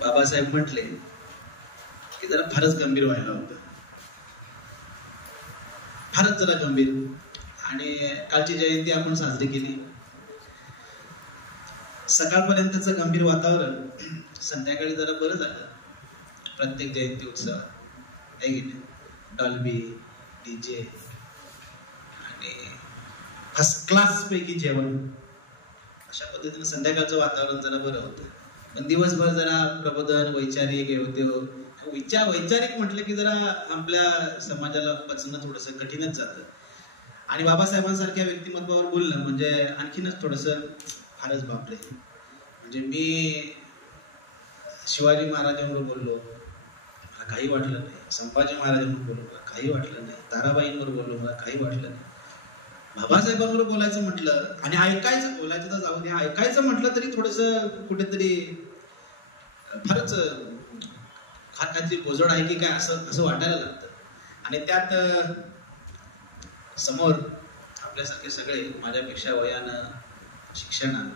बाबासाहेब म्हटले की जरा फारच गंभीर व्हायला होतं, फारच जरा गंभीर. आणि कालची जयंती आपण साजरी केली. सकाळपर्यंतचं गंभीर वातावरण संध्याकाळी जरा बरं झालं. प्रत्येक जयंती उत्सव आहे की नाही, डॉल्बी, डीजे आणि फर्स्ट क्लास पैकी जेवण, अशा पद्धतीने संध्याकाळचं वातावरण जरा बरं होतं. पण दिवसभर जरा प्रबोधन, वैचारिक, वैचारिक म्हटलं की जरा आपल्या समाजाला पचणं थोडंसं कठीणच जातं. आणि बाबासाहेबांसारख्या व्यक्तिमत्वावर बोलणं म्हणजे आणखीनच थोडंसं फारच बापरे. म्हणजे मी शिवाजी महाराजांवर बोललो, मला काही वाटलं नाही. संभाजी महाराजांवर बोललो, मला काही वाटलं नाही. ताराबाईंवर बोललो, मला काही वाटलं नाही. बाबासाहेबांवर बोलायचं म्हटलं आणि ऐकायचं, बोलायचं तर जाऊ दे, ऐकायचं म्हटलं तरी थोडंसं कुठेतरी फारच काहीतरी गोजड आहे की काय असं वाटायला लागतं. आणि त्यात समोर आपल्यासारखे सगळे माझ्यापेक्षा वयानं, शिक्षणानं,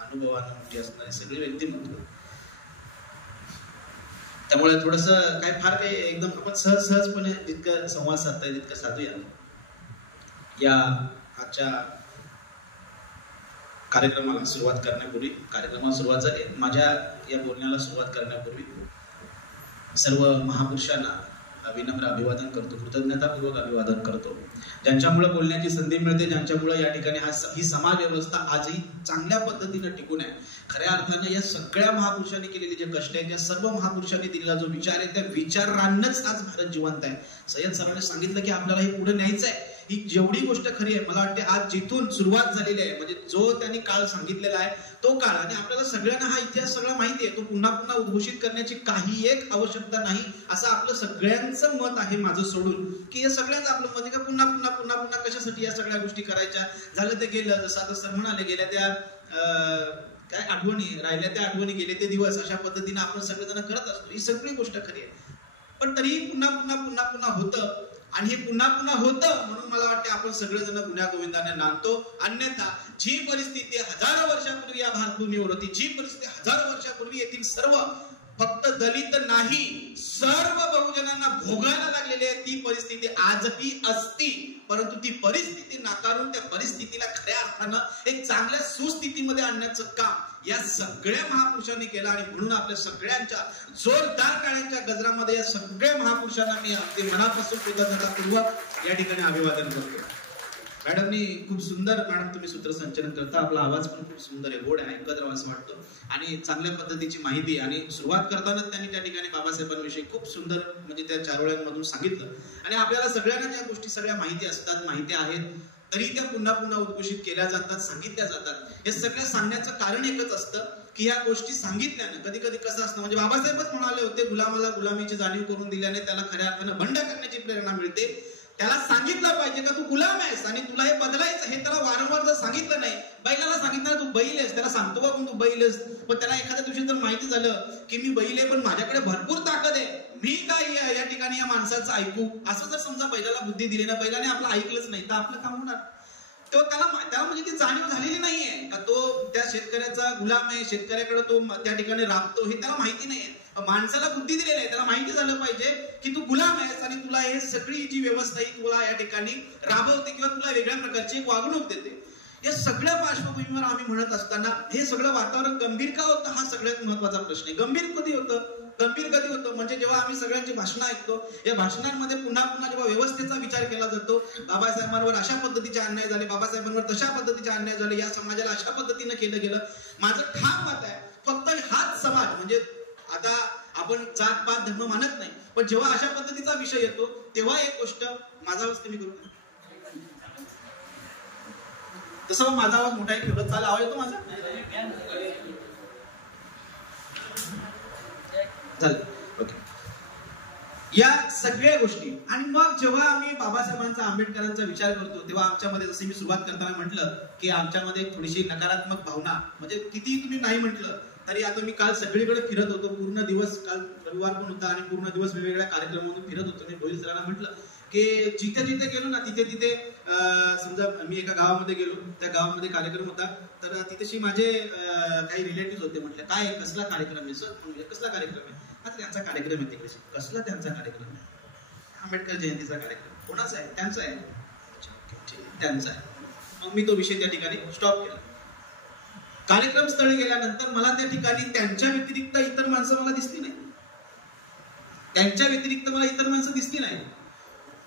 अनुभवानं मोठी असणारी सगळी व्यक्तिमत्व. त्यामुळे थोडंसं काय फार काही एकदम आपण सहजपणे जितकं संवाद साधता येईल तितकं साधूया. या आजच्या कार्यक्रमाला सुरुवात करण्यापूर्वी, कार्यक्रमाला सुरुवात झाली, माझ्या या बोलण्याला सुरुवात करण्यापूर्वी सर्व महापुरुषांना विनम्र अभिवादन करतो, कृतज्ञतापूर्वक अभिवादन करतो. ज्यांच्यामुळे बोलण्याची संधी मिळते, ज्यांच्यामुळे या ठिकाणी ही समाज व्यवस्था आजही चांगल्या पद्धतीने टिकून आहे. खऱ्या अर्थाने या सगळ्या महापुरुषांनी केलेले जे कष्ट आहेत, त्या सर्व महापुरुषांनी दिलेला जो विचार आहे, त्या विचारांनाच आज भारत जिवंत आहे. सय्यद सरांनी सांगितलं की आपल्याला हे पुढे न्यायचं आहे. ही जेवढी गोष्ट खरी आहे, मला वाटते आज जिथून सुरुवात झालेली आहे, म्हणजे जो त्यांनी काळ सांगितलेला आहे तो काळ, आणि आपल्याला सगळ्यांना हा इतिहास सगळा माहिती आहे, तो पुन्हा पुन्हा उद्घोषित करण्याची काही एक आवश्यकता नाही, असं आपलं सगळ्यांचं मत आहे, माझं सोडून. की हे सगळ्यांचं आपलं मत आहे का पुन्हा पुन्हा पुन्हा पुन्हा कशासाठी या सगळ्या गोष्टी करायच्या, झालं ते गेलं. जसं आता सर म्हणाले, गेल्या त्या काय आठवणी राहिल्या, त्या आठवणी गेले ते दिवस, अशा पद्धतीने आपण सगळेजण करत असतो. ही सगळी गोष्ट खरी आहे, पण तरीही पुन्हा पुन्हा पुन्हा पुन्हा होतं. आणि हे पुन्हा पुन्हा होतं म्हणून मला वाटते आपण सगळेजण गुण्या गोविंदाने नांदतो. अन्यथा जी परिस्थिती हजारो वर्षापूर्वी या भारतभूमीवर होती, जी परिस्थिती हजारो वर्षापूर्वी येथील सर्व, फक्त दलित नाही, सर्व बहुजनांना भोगायला लागलेली आहे, ती परिस्थिती आजही असती. परंतु ती परिस्थिती नाकारून त्या परिस्थितीला खऱ्या अर्थानं एक चांगल्या सुस्थितीमध्ये आणण्याचं काम या सगळ्या महापुरुषांनी केलं. आणि म्हणून आपल्या सगळ्यांच्या जोरदार टाळ्यांच्या गजरामध्ये या सगळ्या महापुरुषांना मी अगदी मनापासून कृतज्ञतापूर्वक या ठिकाणी अभिवादन करतो. मॅडमनी खूप सुंदर, मॅडम तुम्ही सूत्रसंचलन करता, आपला आवाज पण खूप सुंदर आहे, गोड आहे, ऐकत राहावं असं वाटतं. आणि चांगल्या पद्धतीची माहिती, आणि सुरुवात करताना त्यांनी त्या ठिकाणी बाबासाहेबांविषयी खूप सुंदर म्हणजे त्या चारोळ्यांमधून सांगितलं. आणि आपल्याला सगळ्यांना त्या गोष्टी सगळ्या माहिती असतात, माहिती आहेत, तरी त्या पुन्हा पुन्हा उद्घोषित केल्या जातात, सांगितल्या जातात. हे सगळं सांगण्याचं कारण एकच असतं की या गोष्टी सांगितल्यानं कधी कधी कसं असतं, म्हणजे बाबासाहेबच म्हणाले होते, गुलामाला गुलामीची जाणीव करून दिल्याने त्याला खऱ्या अर्थानं बंड करण्याची प्रेरणा मिळते. त्याला सांगितलं पाहिजे का तू गुलाम आहेस आणि तुला हे बदलायचं, हे त्याला वारंवार जर सांगितलं नाही, बैलाला सांगितलं तू बैल आहेस, त्याला सांगतो बा तू बैल आहेस, पण त्याला एखाद्या दिवशी जर माहिती झालं की मी बैल आहे पण माझ्याकडे भरपूर ताकद आहे, मी काय या ठिकाणी या माणसाचं ऐकू, असं जर समजा बैलाला बुद्धी दिली ना, बैलाने आपलं ऐकलंच नाही तर आपलं काम होणार. तो त्याला म्हणजे ती जाणीव झालेली नाहीये का तो त्या शेतकऱ्याचा गुलाम आहे, शेतकऱ्याकडे तो त्या ठिकाणी राबतो, हे त्याला माहिती नाहीये. माणसाला बुद्धी दिलेली आहे, त्याला माहिती झालं पाहिजे की तू गुलाम आहेस आणि तुला हे सगळी जी व्यवस्था ही तुला या ठिकाणी राबवते किंवा तुला वेगळ्या प्रकारची एक वागणूक देते. या सगळ्या पार्श्वभूमीवर आम्ही म्हणत असताना हे सगळं वातावरण गंभीर का होतं, हा सगळ्यात महत्वाचा प्रश्न आहे. गंभीर कधी होतं म्हणजे जेव्हा आम्ही सगळ्यांची भाषणं ऐकतो, या भाषणांमध्ये पुन्हा पुन्हा जेव्हा व्यवस्थेचा विचार केला जातो, बाबासाहेबांवर अशा पद्धतीचे अन्याय झाले, बाबासाहेबांवर तशा पद्धतीचे अन्याय झाले, या समाजाला अशा पद्धतीने केलं गेलं. माझं ठाम मत आहे, फक्त हाच समाज, म्हणजे आता आपण जात पात धर्म मानत नाही, पण जेव्हा अशा पद्धतीचा विषय येतो तेव्हा एक गोष्ट, माझा आवाज कमी करू, तसं माझा आवाज मोठा आहे, ठेवत चालला, आवाज येतो माझा झालं, ओके. या सगळ्या गोष्टी, आणि मग जेव्हा आम्ही बाबासाहेबांचा, आंबेडकरांचा विचार करतो तेव्हा आमच्यामध्ये, जसं मी सुरुवात करताना म्हटलं की आमच्यामध्ये थोडीशी नकारात्मक भावना, म्हणजे किती तुम्ही नाही म्हटलं तरी, आता मी काल सगळीकडे फिरत होतो, पूर्ण दिवस, काल रविवार पण होता आणि पूर्ण दिवस वेगवेगळ्या कार्यक्रमातून फिरत होतो. मी भोईर सरांना म्हटलं की जिथे जिथे गेलो ना तिथे तिथे समजा मी एका गावामध्ये गेलो, त्या गावामध्ये कार्यक्रम होता, तर तिथेशी माझे काही रिलेटिव्ह होते. म्हटलं काय कसला कार्यक्रम आहे सर? म्हणजे कसला कार्यक्रम आहे? आता त्यांचा कार्यक्रम आहे तिकडे. कसला त्यांचा कार्यक्रम आहे? आंबेडकर जयंतीचा कार्यक्रम. कोणाचा आहे? त्यांचा आहे. त्यांचा आहे. मग मी तो विषय त्या ठिकाणी स्टॉप केला. कार्यक्रम स्थळी गेल्यानंतर मला त्या ठिकाणी त्यांच्या व्यतिरिक्त इतर माणसं मला दिसली नाही. त्यांच्या व्यतिरिक्त मला इतर माणसं दिसली नाही.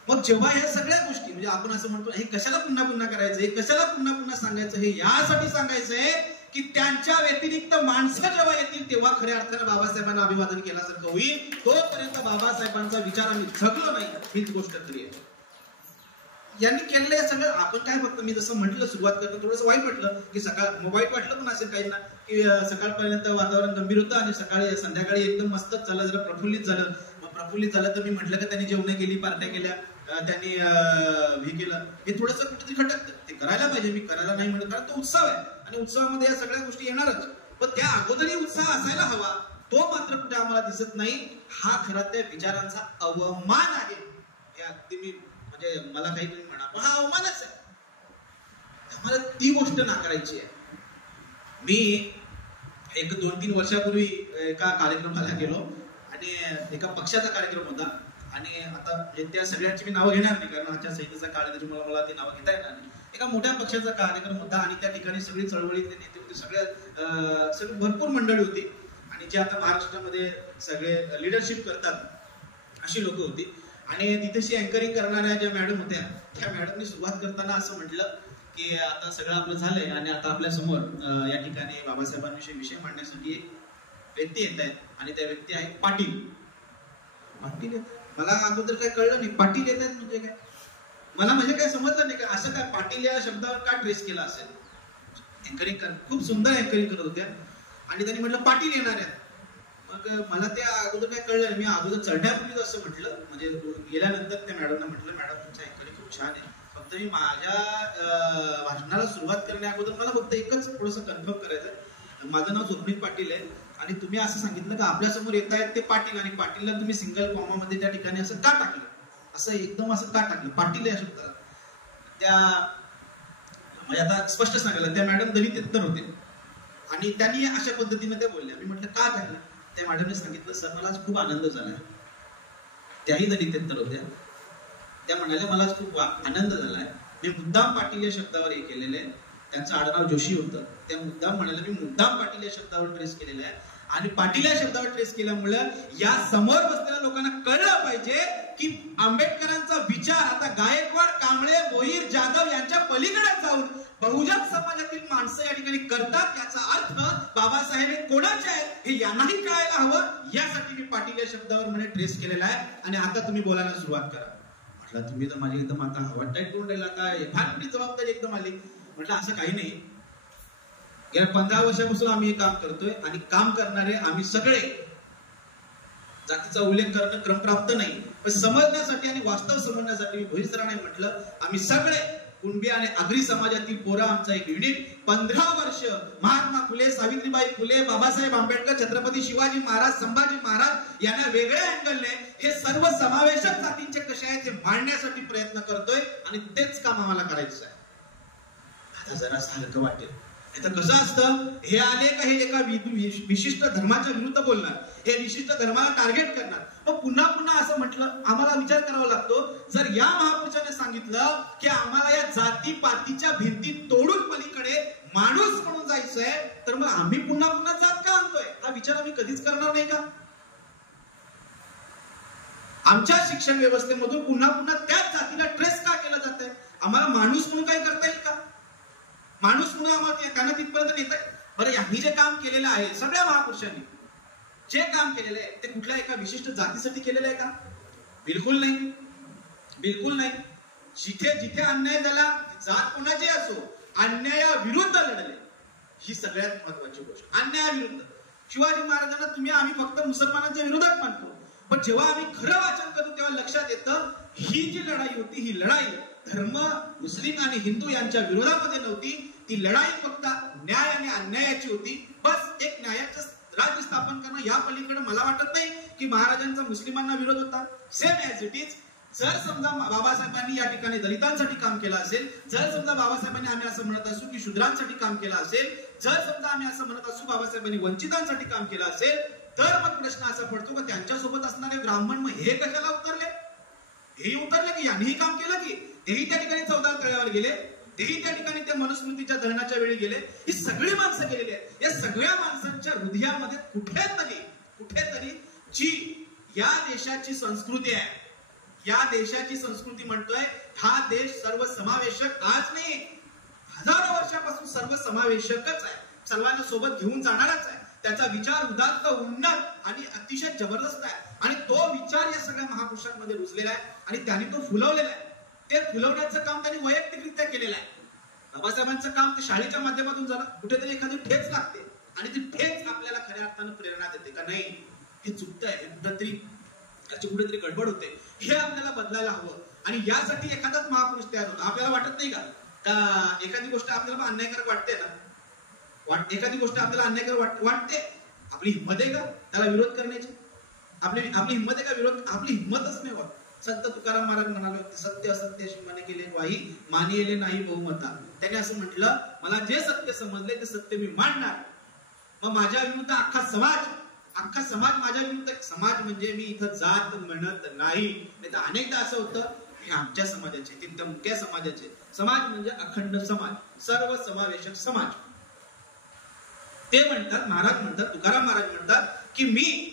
मग जेव्हा ह्या सगळ्या गोष्टी म्हणजे आपण असं म्हणतो हे कशाला पुन्हा पुन्हा करायचं, हे कशाला पुन्हा पुन्हा सांगायचं, हे यासाठी सांगायचंय की त्यांच्या व्यतिरिक्त माणसं जेव्हा येतील तेव्हा खऱ्या अर्थानं बाबासाहेबांना अभिवादन केल्यासारखं होईल. तोपर्यंत बाबासाहेबांचा विचार आम्ही जगलो नाही, हीच गोष्ट खरी आहे. यांनी केलेलं हे सगळं आपण काय फक्त मी जसं म्हटलं सुरुवात करतो थोडंसं वाईट वाटलं की वाईट वाटलं पण असेल काहींना की सकाळपर्यंत वातावरण गंभीर होतं आणि संध्याकाळी एकदम मस्तच झालं, जरा प्रफुल्लित झालं. मग प्रफुल्लित झालं तर मी म्हटलं की त्यांनी जेवणं केली, पार्ट्या केल्या, त्यांनी हे केलं, हे थोडंसं कुठेतरी खटकतं. ते करायला पाहिजे, मी करायला नाही म्हणत, कारण तो उत्सव आहे आणि उत्सवामध्ये या सगळ्या गोष्टी येणारच. पण त्या अगोदरही उत्साह असायला हवा, तो मात्र कुठे आम्हाला दिसत नाही. हा खरा त्या विचारांचा अवमान आहे. हे अगदी मी म्हणजे मला काही तुम्ही म्हणा पण हा अवमानच आहे. आम्हाला ती गोष्ट नाकारायची आहे. मी एक 2-3 वर्षापूर्वी एका कार्यक्रमाला गेलो आणि एका पक्षाचा कार्यक्रम होता आणि आता त्या सगळ्यांची मी नावं घेणार नाही कारण आजच्या संहितेचा काळ आहे, त्याच्यामुळे मला ती नावं घेता येणार नाही. एका मोठ्या पक्षाचा कार्यक्रम होता आणि त्या ठिकाणी सगळी चळवळीतले नेते होते, सगळी भरपूर मंडळी होती आणि जे आता महाराष्ट्रामध्ये सगळे लिडरशिप करतात अशी लोक होती. आणि तिथेशी अँकरिंग करणाऱ्या ज्या मॅडम होत्या त्या मॅडमनी सुरुवात करताना असं म्हटलं की आता सगळं आपलं झालंय आणि आता आपल्या समोर या ठिकाणी बाबासाहेबांविषयी विषय मांडण्यासाठी एक व्यक्ती येत आहेत आणि त्या व्यक्ती आहेत पाटील. पाटील येत, मला अगोदर काय कळलं नाही पाटील येत आहेत म्हणजे काय, मला म्हणजे काय समजलं नाही का असं काय पाटील या शब्दावर का ट्रेस केला असेल. अँकरिंग खूप सुंदर अँकरिंग करत होत्या आणि त्यांनी म्हटलं पाटील येणार आहेत. मग मला त्या अगोदर काय कळलं, मी अगोदर चढण्यापूर्वीच असं म्हटलं, म्हणजे गेल्यानंतर त्या मॅडमना म्हटलं मॅडम तुमचं अँकरिंग खूप छान आहे, फक्त मी माझ्या भाषणाला सुरुवात करण्या अगोदर मला फक्त एकच थोडंसं कन्फर्म करायचं, माझं नाव स्वप्नील पाटील आहे आणि तुम्ही असं सांगितलं का आपल्यासमोर येत आहेत ते पाटील आणि पाटीलला तुम्ही सिंगल कॉमामध्ये त्या ठिकाणी असं का टाकलं, असं एकदम असं का टाकलं पाटील या शब्दाला. त्या म्हणजे आता स्पष्ट सांगायला त्या मॅडम दलित इतर होते आणि त्यांनी अशा पद्धतीने ते बोलल्या. मी म्हटलं का टाकलं, त्या मॅडमने सांगितलं सर मला आज खूप आनंद झाला. त्याही दलित इतर होत्या, त्या म्हणाल्या मला आज खूप आनंद झालाय, मी मुद्दाम पाटील या शब्दावर हे केलेलं आहे. त्यांचं आडनाव जोशी होतं, त्या मुद्दाम म्हणाल्या मी मुद्दाम पाटील या शब्दावर ट्रेस केलेलं आहे आणि पाटील या शब्दावर ट्रेस केल्यामुळे या समोर बसलेल्या लोकांना कळलं पाहिजे की आंबेडकरांचा विचार आता गायकवाड, कांबळे, भोईर, जाधव यांच्या पलीकडे जाऊन बहुजन समाजातील माणसं या ठिकाणी करतात. याचा अर्थ बाबासाहेब हे कोणाचे आहेत हे यांनाही कळायला हवं, यासाठी मी पाटील या शब्दावर म्हणे ट्रेस केलेला आहे आणि आता तुम्ही बोलायला सुरुवात करा. म्हटलं तुम्ही तर माझी एकदम आता हवा टाईट करून राहिला, काय फार मोठी जबाबदारी एकदम आली. म्हटलं असं काही नाही, गेल्या 15 वर्षापासून आम्ही हे काम करतोय आणि काम करणारे आम्ही सगळे, जातीचा उल्लेख करणं क्रमप्राप्त नाही पण समजण्यासाठी आणि वास्तव समजण्यासाठी मी भोईर सरांना म्हटलं आम्ही सगळे कुणबी आणि आगरी समाजातील पोरं आमचा एक युनिट 15 वर्ष महात्मा फुले, सावित्रीबाई फुले, बाबासाहेब आंबेडकर, छत्रपती शिवाजी महाराज, संभाजी महाराज यांना वेगळ्या अँगलने हे सर्व समावेशक जातींचे कसे आहेत हे मांडण्यासाठी प्रयत्न करतोय आणि तेच काम आम्हाला करायचं आहे. आता जरा सारखं वाटेल तर कसं असतं, हे आले का हे एका विशिष्ट धर्माच्या विरुद्ध बोलणार, हे विशिष्ट धर्माला टार्गेट करणार. मग पुन्हा पुन्हा असं म्हटलं आम्हाला विचार करावा लागतो, जर या महापुरुषाने सांगितलं की आम्हाला या जातीपातीच्या भिंती तोडून पलीकडे माणूस म्हणून जायचंय तर मग आम्ही पुन्हा पुन्हा जात का आणतोय, हा विचार आम्ही कधीच करणार नाही का. आमच्या शिक्षण व्यवस्थेमधून पुन्हा पुन्हा त्याच जातीला ट्रेस का केलं जात आहे, आम्हाला माणूस म्हणून काय करता येईल का, माणूस म्हणून आम्हाला त्यांना तिथपर्यंत नेत आहे. बरं यांनी जे काम केलेलं आहे सगळ्या महापुरुषांनी जे काम केलेलं आहे ते कुठल्या एका विशिष्ट जातीसाठी केलेलं आहे का, बिलकुल नाही, बिलकुल नाही. जिथे जिथे अन्याय झाला, जात कोणाची असो, अन्यायाविरुद्ध लढले, ही सगळ्यात महत्वाची गोष्ट. अन्यायाविरुद्ध. शिवाजी महाराजांना तुम्ही आम्ही फक्त मुसलमानांच्या विरोधात मानतो, पण जेव्हा आम्ही खरं वाचन करतो तेव्हा लक्षात येतं ही जी लढाई होती ही लढाई धर्म, मुस्लिम आणि हिंदू यांच्या विरोधामध्ये नव्हती, ती लढाई फक्त न्याय आणि अन्यायाची होती. बस एक न्यायाचं राज्य स्थापन करणं, या पलीकडे मला वाटत नाही की महाराजांचा मुस्लिमांना विरोध होता. सेम ऍज इट इज जर समजा बाबासाहेबांनी या ठिकाणी दलितांसाठी काम केलं असेल, जर समजा बाबासाहेबांनी आम्ही असं म्हणत असू की शूद्रांसाठी काम केलं असेल, जर समजा आम्ही असं म्हणत असू बाबासाहेबांनी वंचितांसाठी काम केलं असेल, तर मग प्रश्न असा पडतो की त्यांच्यासोबत असणारे ब्राह्मण मग हे कशाला उतरले? हेही उतरले की यांनीही काम केलं की तेही त्या ठिकाणी चौदार तळ्यावर गेले, तेही त्या ठिकाणी त्या मनुस्मृतीच्या दहनाच्या वेळी गेले. ही सगळी माणसं गेलेली आहेत. या सगळ्या माणसांच्या हृदयामध्ये कुठेतरी जी या देशाची संस्कृती आहे, या देशाची संस्कृती म्हणतोय हा देश सर्वसमावेशक आज नाही, हजारो वर्षापासून सर्वसमावेशकच आहे, सर्वांना सोबत घेऊन जाणारच आहे. त्याचा विचार उदात्त, उन्नत आणि अतिशय जबरदस्त आहे आणि तो विचार या सगळ्या महापुरुषांमध्ये रुजलेला आहे आणि त्यांनी तो फुलवलेला आहे. ते फुलवण्याचं काम त्यांनी वैयक्तिकरित्या केलेलं आहे. बाबासाहेबांचं काम ते शाळेच्या माध्यमातून झालं. कुठेतरी एखादी ठेच लागते आणि ती ठेच आपल्याला खऱ्या अर्थानं प्रेरणा देते का नाही हे चुकतंय, कुठेतरी गडबड होते, हे आपल्याला बदलायला हवं. आणि यासाठी एखादाच महापुरुष तयार होतो. आपल्याला वाटत नाही का एखादी गोष्ट आपल्याला अन्यायकारक वाटते ना, एखादी गोष्ट आपल्याला अन्यायकारक वाटते, आपली हिंमत आहे का त्याला विरोध करण्याची? आपली हिंमत आहे का विरोध? आपली हिंमतच नाही होत. संत तुकाराम महाराज म्हणाले होते, सत्य असत्याशी मने केले वाही, मानिले नाही बहुमता. त्याने असं म्हटलं, मला जे सत्य समजले ते सत्य मी मांडणार. मग माझ्या विरुद्ध अख्खा समाज माझ्या विरुद्ध. समाज म्हणजे मी इथं जात म्हणत नाही, तर अनेकदा असं होतं हे आमच्या समाजाचे, ते तमक्या समाजाचे. समाज म्हणजे अखंड समाज, सर्व समावेशक समाज. ते म्हणतात, महाराज म्हणतात, तुकाराम महाराज म्हणतात की मी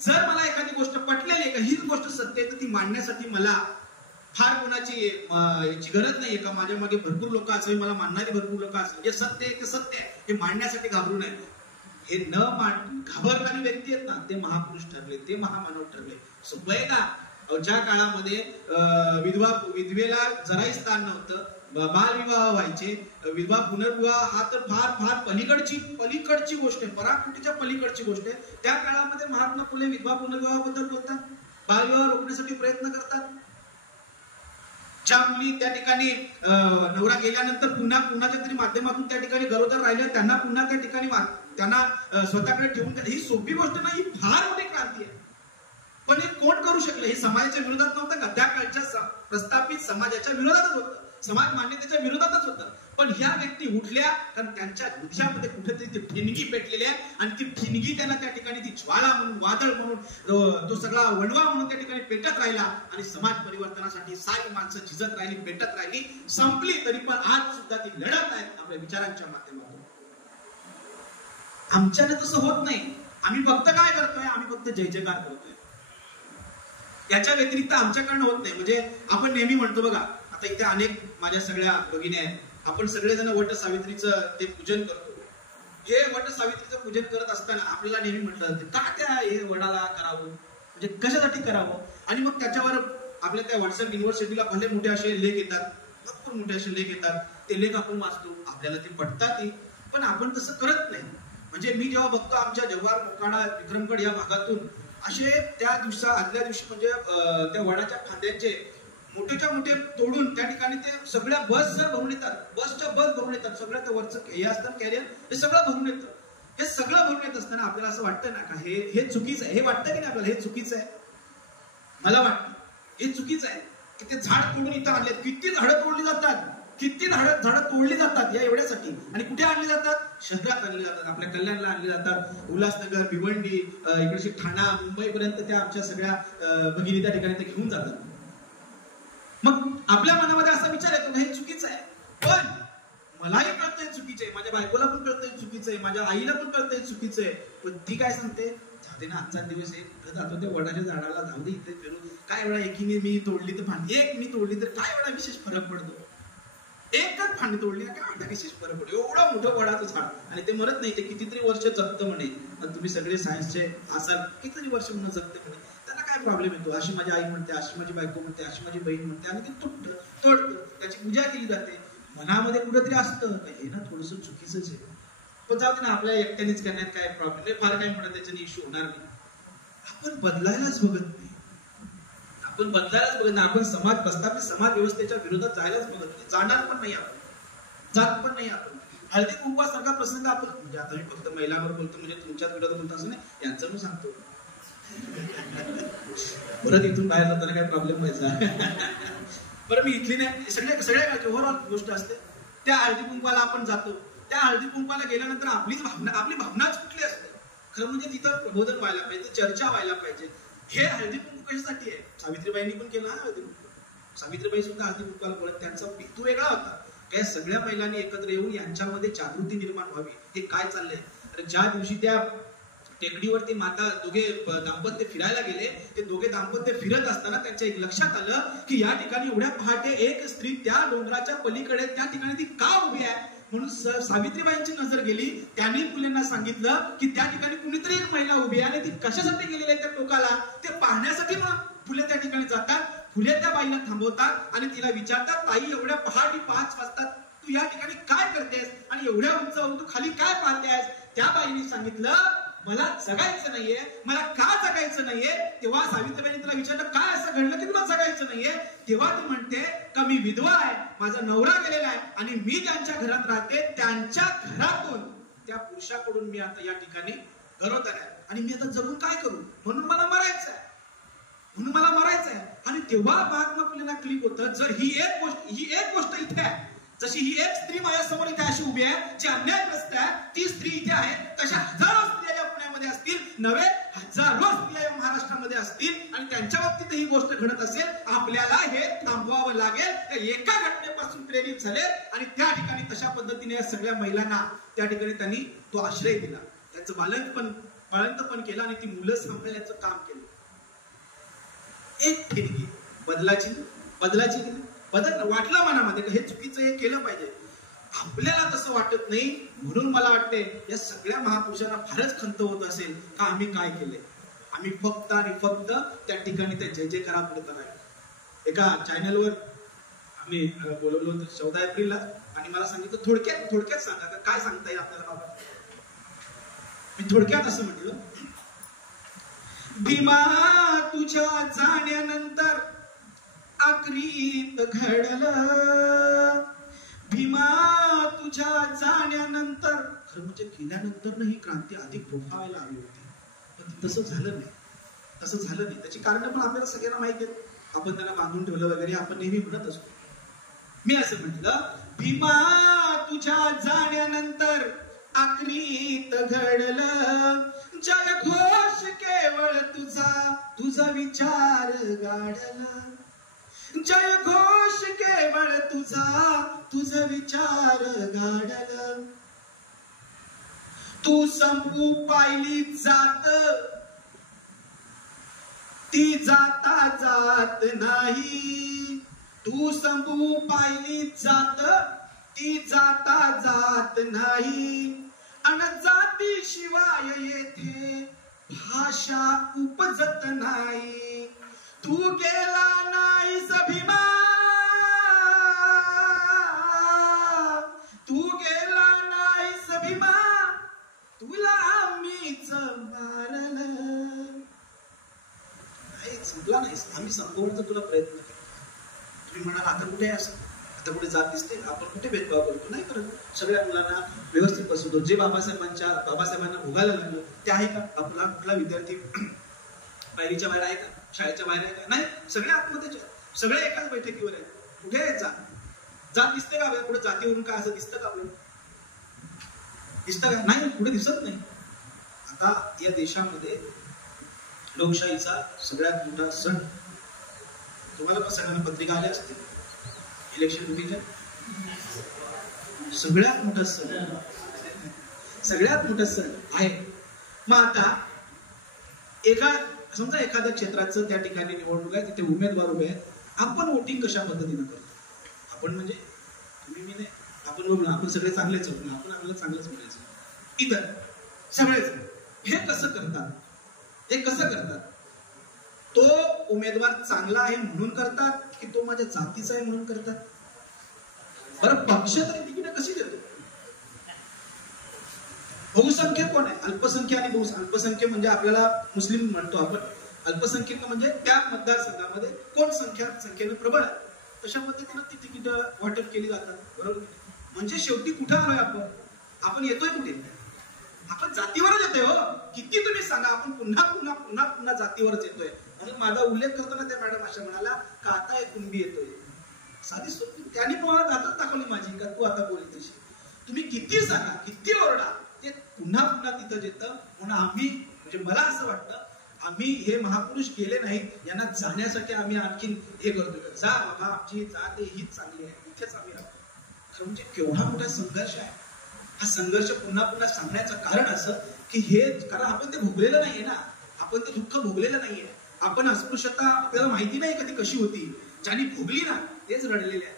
जर मला एखादी गोष्ट पटलेली आहे का हीच गोष्ट सत्य आहे, तर ती मांडण्यासाठी मला फार कोणाची याची गरज नाहीये का माझ्या मागे भरपूर लोक असावी, मला मानणारी भरपूर लोक असावी. जे सत्य आहे ते सत्य आहे, हे मांडण्यासाठी घाबरू नये. हे न घाबरणारी व्यक्ती आहेत ना, ते महापुरुष ठरले, ते महामानव ठरले. सोपं आहे का? ज्या काळामध्ये विधवेला जराही स्थान नव्हतं, बालविवाह व्हायचे, विधवा पुनर्विवाह हा तर फार फार पलीकडची गोष्ट आहे, पराकुटीच्या पलीकडची गोष्ट आहे. त्या काळामध्ये महात्मा फुले विधवा पुनर्विवाहाबद्दल बोलतात, बालविवाह रोखण्यासाठी प्रयत्न करतात. ज्या मुली त्या ठिकाणी नवरा गेल्यानंतर पुन्हाच्या तरी माध्यमातून त्या ठिकाणी गरोदर राहिल्या, त्यांना पुन्हा त्या ठिकाणी त्यांना स्वतःकडे ठेवून, ही सोपी गोष्ट नाही, ही फार मोठी क्रांती आहे. पण हे कोण करू शकले? हे समाजाच्या विरोधात नव्हतं का? त्या काळच्या प्रस्थापित समाजाच्या विरोधातच होतं, समाज मान्यतेच्या विरोधातच होतं. पण ह्या व्यक्ती उठल्या कारण त्यांच्या हृदयामध्ये कुठेतरी ती ठिणगी पेटलेली आहे आणि ती ठिणगी त्यांना त्या ठिकाणी ती ज्वाला म्हणून, वादळ म्हणून, तो सगळा वणवा म्हणून त्या ठिकाणी पेटत राहिला आणि समाज परिवर्तनासाठी सारी माणसं झिजत राहिली, पेटत राहिली. संपली तरी पण आज सुद्धा ती लढत आहेत आपल्या विचारांच्या माध्यमातून. आमच्याने तसं होत नाही. आम्ही फक्त काय करतोय? आम्ही फक्त जय जयकार करतोय. याच्या व्यतिरिक्त आमच्याकडनं होत नाही. म्हणजे आपण नेहमी म्हणतो बघा, आता इथे अनेक माझ्या सगळ्या भगिनी आहेत, आपण सगळेजण वट सावित्रीचं ते पूजन करतो. हे वट सावित्रीचं पूजन करत असताना आपल्याला नेहमी म्हटलं जातं का त्या हे वडाला करावं, म्हणजे कशासाठी करावं. आणि मग त्याच्यावर आपल्या त्या व्हॉट्सअप युनिव्हर्सिटीला भले मोठे असे लेख येतात, भरपूर मोठे असे लेख येतात, ते लेख आपण वाचतो, आपल्याला ते पटतात, पण आपण तसं करत नाही. म्हणजे मी जेव्हा बघतो आमच्या जव्हार, मोखाडा, विक्रमगड या भागातून असे त्या आदल्या दिवशी म्हणजे त्या वडाच्या फांद्यांचे मोठेच्या मोठे तोडून त्या ठिकाणी ते सगळ्या बस भरून येतात, बसच्या बस भरून येतात, सगळं ते वरचं हे असतात कॅरियर, हे सगळं भरून येतं. हे सगळं भरून येत असताना आपल्याला असं वाटतं ना का हे चुकीचं आहे? हे वाटतं की नाही आपल्याला हे चुकीचं आहे? मला वाटतं हे चुकीचं आहे की ते झाड तोडून इथं आणले. किती झाडं तोडली जातात, किती झाडं तोडली जातात या एवढ्यासाठी. आणि कुठे आणली जातात? शहरात आणली जातात, आपल्या कल्याणला आणली जातात, उल्हासनगर, भिवंडी, इकडची ठाणा, मुंबईपर्यंत त्या आमच्या सगळ्या भगिनी त्या ठिकाणी ते घेऊन जातात. मग आपल्या मनामध्ये असा विचार येतो हे चुकीचं आहे. पण मलाही कळतंय चुकीचं आहे, माझ्या बायकोला पण कळतंय चुकीचं आहे, माझ्या आईला पण कळतंय चुकीचं आहे. पण ती काय सांगते, जाते ना, आजचा दिवस आहे, कुठे जातो त्या वडाच्या झाडाला, जाऊ दे, इथे फिरू, काय एवढा एकीने मी तोडली तर फांदी, एक मी तोडली तर काय एवढा विशेष फरक पडतो? एकच फांदी तोडली काय एवढा विशेष फरक पडतो? एवढं मोठं वडाचं झाड आणि ते मरत नाही, ते कितीतरी वर्ष जगतं म्हणे. तुम्ही सगळे सायन्सचे असाल, कितीतरी वर्ष म्हणून जगते म्हणे. त्याला काय प्रॉब्लेम येतो? अशी माझी आई म्हणते, अशी माझी बायको म्हणते, अशी माझी बहीण म्हणते, आणि ते तोडतं, त्याची पूजा केली जाते. मनामध्ये कुठेतरी असतं हे ना थोडस चुकीचंच आहे, पण जाऊ दे ना, आपल्या एकट्यानेच करण्यात काय प्रॉब्लेम, फार काय म्हणत त्याच्याने इश्यू होणार नाही. आपण बदलायलाच बघत नाही, आपण समाज प्रस्थापित समाज व्यवस्थेच्या विरोधात जायलाच बघत नाही, जाणार पण नाही, आपण जात पण नाही. आपण हळदी कुंकवासारखा प्रसंग आपण, म्हणजे आता मी फक्त महिलांवर बोलतो म्हणजे तुमच्याच विरोधात बोलतो असं नाही, यांचं मी सांगतो. परत इथून बाहेर जाताना काय प्रॉब्लेम व्हायचा. बरं मी इथली नाही, सगळ्या ओव्हरऑल गोष्ट असते. त्या हळदी कुंकवाला आपण जातो, त्या हळदी कुंकवाला गेल्यानंतर आपली भावनाच कुठली असते. खरं म्हणजे तिथं प्रबोधन व्हायला पाहिजे, चर्चा व्हायला पाहिजे. हे हळदी कुंकू कशासाठी आहे? सावित्रीबाईंनी पण केलं ना हळदी कुंकू. सावित्रीबाई सुद्धा हळदी कुंकवाला बोलत, त्यांचा हेतू वेगळा होता. काय सगळ्या महिलांनी एकत्र येऊन यांच्यामध्ये जागृती निर्माण व्हावी. हे काय चाललंय? तर ज्या दिवशी त्या टेकडीवरती माता दोघे दाम्पत्य फिरायला गेले, ते दोघे दाम्पत्य फिरत असताना त्यांच्या एक लक्षात आलं की या ठिकाणी एवढ्या पहाटे एक स्त्री त्या डोंगराच्या पलीकडे त्या ठिकाणी ती का उभी आहे. म्हणून सावित्रीबाईंची नजर गेली. त्यांनी फुलेंना सांगितलं की त्या ठिकाणी कुणीतरी एक महिला उभी आहे आणि ती कशासाठी गेलेली आहे त्या टोकाला ते पाहण्यासाठी. मग फुले त्या ठिकाणी जातात. फुले त्या बाईला थांबवतात आणि तिला विचारतात, ताई एवढ्या पहाटे 5 वाजता तू या ठिकाणी काय करतेस आणि एवढ्या उंचावरून तू खाली काय पाहतेस. त्या बाईने सांगितलं, मला जगायचं नाहीये. मला का जगायचं नाहीये? तेव्हा सावित्रीबाईंनी तिला विचारलं, काय असं घडलं की तुला जगायचं नाहीये? तेव्हा ती म्हणते का मी विधवा आहे, माझा नवरा गेलेला आहे आणि मी ज्यांच्या घरात राहते त्यांच्या घरातून त्या पुरुषाकडून मी आता या ठिकाणी गरोदर आहे आणि मी आता जगून काय करू, म्हणून मला मरायचं आहे. आणि तेव्हा महात्मा फुलेंना क्लिक होतं, जर ही एक गोष्ट इथे आहे, जशी ही एक स्त्री माझ्यासमोर इथे अशी उभी आहे जी अन्यायग्रस्त आहे, ती स्त्री इथे आहे, तशा हजारो स्त्रिया या पुण्यामध्ये असतील, नव्हे हजारो स्त्रिया या महाराष्ट्रामध्ये असतील आणि त्यांच्या बाबतीत ही गोष्ट घडत असेल. आपल्याला हे थांबवावं लागेल. एका घटनेपासून प्रेरित झाले आणि त्या ठिकाणी तशा पद्धतीने या सगळ्या महिलांना त्या ठिकाणी त्यांनी तो आश्रय दिला. त्यांचं बाळंतपण केलं आणि ती मुलं सांभाळण्याचं काम केलं. एक ठिणगी बदल वाटला मनामध्ये, हे चुकीचं, हे केलं पाहिजे. आपल्याला तसं वाटत नाही. म्हणून मला वाटते या सगळ्या महापुरुषांना फारच खंत होत असेल का आम्ही काय केले. आम्ही फक्त आणि फक्त त्या ठिकाणी त्या जय जयकारापुढे करायला. एका चॅनलवर आम्ही बोलवलो होतो 14 एप्रिलला आणि मला सांगितलं थोडक्यात सांगा काय सांगता येईल आपल्याला बाबा. मी थोडक्यात असं म्हटलं, भीमा तुझ्या जाण्यानंतर अक्रीत घडलं. भीमा तुझ्या जाण्यानंतर, खरं म्हणजे गेल्यानंतर ही क्रांती अधिक प्रोफावायला हवी होती, पण तसं झालं नाही. त्याची कारण पण आपल्याला सगळ्यांना माहिती आहेत. आपण त्यांना बांधून ठेवलं वगैरे आपण नेहमी म्हणत असतो. मी असं म्हटलं, भीमा तुझ्या जाण्यानंतर अक्रीत घडलं. जय घोष केवळ तुझा विचार गाडला. जय घोष केवळ तुझा विचार गाडला. तू संपू पाहिली जात, ती जाता जात नाही. तू संपू पाहिली जात, ती जाता जात नाही. अन जाती शिवाय येथे भाषा उपजत नाही. तू गेला नाहीस भीमा, तुला आम्हीच मारलं. संपला नाहीस, आम्ही संपवण्याचा तुला प्रयत्न केला. तुम्ही म्हणाल आता कुठे आहे असं, आता कुठे जात दिसते, आपण कुठे भेदभाव करतो, नाही करत. सगळ्या मुलांना व्यवस्थित बसवतो. जे बाबासाहेबांना भोगायला लागलं ते आहे का? आपला कुठला विद्यार्थी पायरीच्या बाहेर आहे का, शाळेच्या बाहेर आहे का? नाही, सगळे आत्महत्येचे, सगळे एकाच बैठकीवर आहेत. कुठे आहे जात दिसते का आपल्याला? कुठे जातीवरून काय असं दिसतं का आपल्याला? दिसतं का? नाही, कुठे दिसत नाही. आता या देशामध्ये लोकशाहीचा सगळ्यात मोठा सण, तुम्हाला पण सगळ्यांना पत्रिका आल्या असतील, इलेक्शन डिव्हिजन सगळ्यात मोठा सण आहे. मग आता समजा एखाद्या क्षेत्राचं त्या ठिकाणी निवडणूक आहे, तिथे उमेदवार उभे आहेत. आपण वोटिंग कशा पद्धतीने करतो? आपण म्हणजे तुम्ही मी नाही, आपण बघू ना, आपण सगळे चांगलेच होतो ना, आपण आम्हाला चांगलंच म्हणायचं. इतर सगळेच हे कसं करतात? तो उमेदवार चांगला आहे म्हणून करतात की तो माझ्या जातीचा आहे म्हणून करतात? बरं, पक्ष तरी तिकीट कशी देतो? बहुसंख्य कोण आहे? अल्पसंख्य आणि अल्पसंख्य म्हणजे आपल्याला मुस्लिम म्हणतो आपण. अल्पसंख्यक म्हणजे त्या मतदारसंघामध्ये कोण संख्येनं प्रबळ आहे तशा पद्धतीनं ती तिकीट वाटप केली जातात. बरोबर? म्हणजे शेवटी कुठे आलोय आपण येतोय कुठे? आपण जातीवरच येतोय हो. किती तुम्ही सांगा, आपण पुन्हा पुन्हा पुन्हा पुन्हा जातीवरच येतोय. म्हणून माझा उल्लेख करताना त्या मॅडम अशा म्हणाला का आता एक कुणबी येतोय. साधी सोपी त्यांनी पण मला हातच दाखवली माझी का तू आता बोल तशी. तुम्ही किती सांगा, किती ओरडा, ते पुन्हा पुन्हा तिथं येतं. म्हणून आम्ही, म्हणजे मला असं वाटतं, आम्ही हे महापुरुष गेले नाहीत, यांना जाण्यासाठी आम्ही आणखीन हे करतोय. जा बाबा, आमची जात हीच चांगली आहे, इथेच आम्ही राहतो. खरं म्हणजे केवढा मोठा संघर्ष आहे. हा संघर्ष पुन्हा पुन्हा सांगण्याचं कारण असं की हे, कारण आपण ते भोगलेलं नाहीये ना, आपण ते दुःख भोगलेलं नाहीये. आपण अस्पृश्यता आपल्याला माहिती नाही कधी कशी होती. ज्यांनी भोगली ना तेच रडलेले आहे.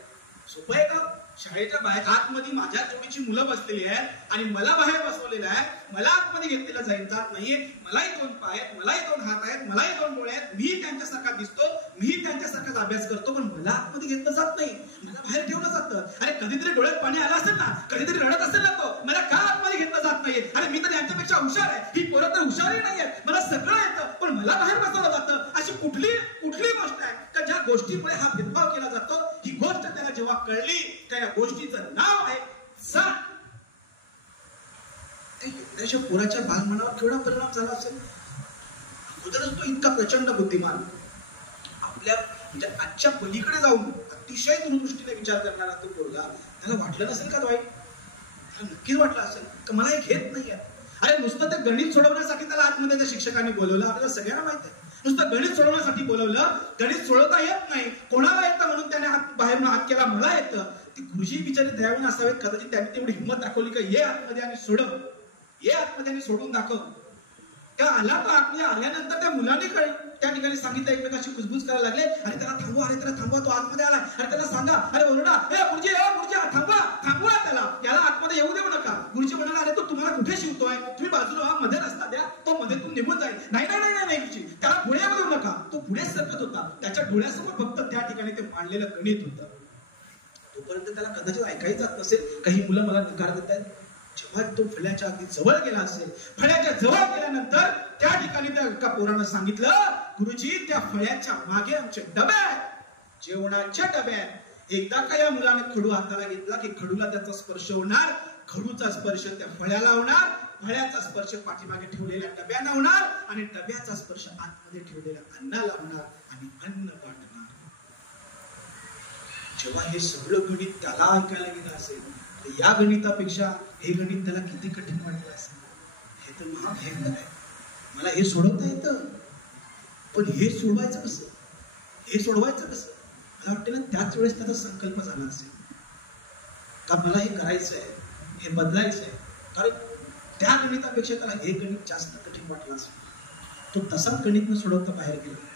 सोपं आहे का? शाळेच्या बाहेर आतमध्ये माझ्या जोडीची मुलं बसलेली आहेत आणि मला बाहेर बसवलेलं आहे. मला आतमध्ये घेतलेलं जात नाहीये. मलाही 2 पाय आहेत, मलाही 2 हात आहेत, मलाही 2 डोळे आहेत. मी त्यांच्यासारखा दिसतो, मी त्यांच्यासारखाच अभ्यास करतो, पण मला आतमध्ये घेतलं जात नाही. मला बाहेर ठेवलं जातं. अरे कधीतरी डोळ्यात पाणी आलं असेल ना, कधीतरी रडत असेल ना, तो मला का आतमध्ये घेतलं जात नाहीये. अरे मी तर यांच्यापेक्षा हुशार आहे, ही पोरं तर हुशारही नाहीये, मला सगळं येतं, पण मला बाहेर बसवलं जातं. अशी कुठली गोष्ट आहे का ज्या गोष्टीमुळे हा भेदभाव केला जातो. ही गोष्ट त्याला जेव्हा कळली, त्या गोष्टीचं नाव आहे जात. त्याच्या पोराच्या बालमनावर केवढा परिणाम झाला असेल. अगोदरच तो इतका प्रचंड बुद्धिमान, आपल्या म्हणजे आजच्या पलीकडे जाऊन अतिशय दूरदृष्टीने विचार करणारा तो पोरगा, त्याला वाटलं नसेल का वाईट? त्याला नक्कीच वाटलं असेल का मला हे घेत नाहीये. अरे नुसतं ते गणित सोडवण्यासाठी त्याला आतमध्ये त्या शिक्षकांनी बोलवलं, आपल्याला सगळ्यांना माहित आहे. नुसतं गणित सोडवण्यासाठी बोलवलं, गणित सोडवता येत नाही, कोणाला येतं म्हणून त्याने बाहेरून हात केला, मला येतं. ती गुरुजी बिचारी दयावान असावेत, कदाचित त्यांनी तेवढी हिंमत दाखवली का ये आतमध्ये आणि सोडव, ये आतमध्ये आणि सोडून दाखव. त्या आला तर आतमध्ये आल्यानंतर त्या मुलांनी त्या ठिकाणी सांगितलं, एकमेकांशी कुजबूज करायला लागले. अरे त्याला थांबवा, अरे त्याला थांबवा, तो आतमध्ये आला, अरे त्याला सांगा, अरे ओरडा, गुरुजी थांबवा त्याला, याला आतमध्ये येऊ देऊ नका. गुरुजी म्हणाला, अरे तो तुम्हाला कुठे शिवतोय, तुम्ही बाजूला मध्ये रस्ता द्या, तो मध्येतून निघून जाईल. नाही गुरुजी, त्याला पुढे येऊ नका. तो पुढे सरकत होता, त्याच्या डोळ्यासमोर फक्त त्या ठिकाणी ते मांडलेलं गणित होतं. तोपर्यंत त्याला कदाचित ऐकायचं जात नसेल, काही मुलं मला नकार देत आहेत. जेव्हा तो फळ्याच्या अगदी जवळ गेला असेल, फळ्याच्या जवळ गेल्यानंतर त्या ठिकाणी त्या एका पोरानं सांगितलं, गुरुजी त्या फळ्याच्या मागे आमचे डबे आहेत, जेवणाचे डबे आहेत. एकदा का या मुलाने खडू हाताला घेतला की खडूला त्याचा स्पर्श होणार, खडूचा स्पर्श त्या फळ्याला होणार, फळ्याचा स्पर्श पाठीमागे ठेवलेल्या डब्यांना होणार आणि डब्याचा स्पर्श आतमध्ये ठेवलेल्या अन्नाला होणार आणि अन्न गाठणार. जेव्हा हे सगळं गणित त्याला ऐकायला गेलं असेल, तर या गणितापेक्षा हे गणित त्याला किती कठीण वाटलं असेल. हे तर महाभयंकर आहे. मला हे सोडवता येतं, पण हे सोडवायचं कसं, हे सोडवायचं कसं. मला वाटतं ना त्याच वेळेस त्याचा संकल्प झाला असेल का मला हे करायचं आहे, हे बदलायचं आहे. कारण त्या गणितापेक्षा त्याला हे गणित जास्त कठीण वाटलं असेल. तो तसाच गणित न सोडवता बाहेर गेला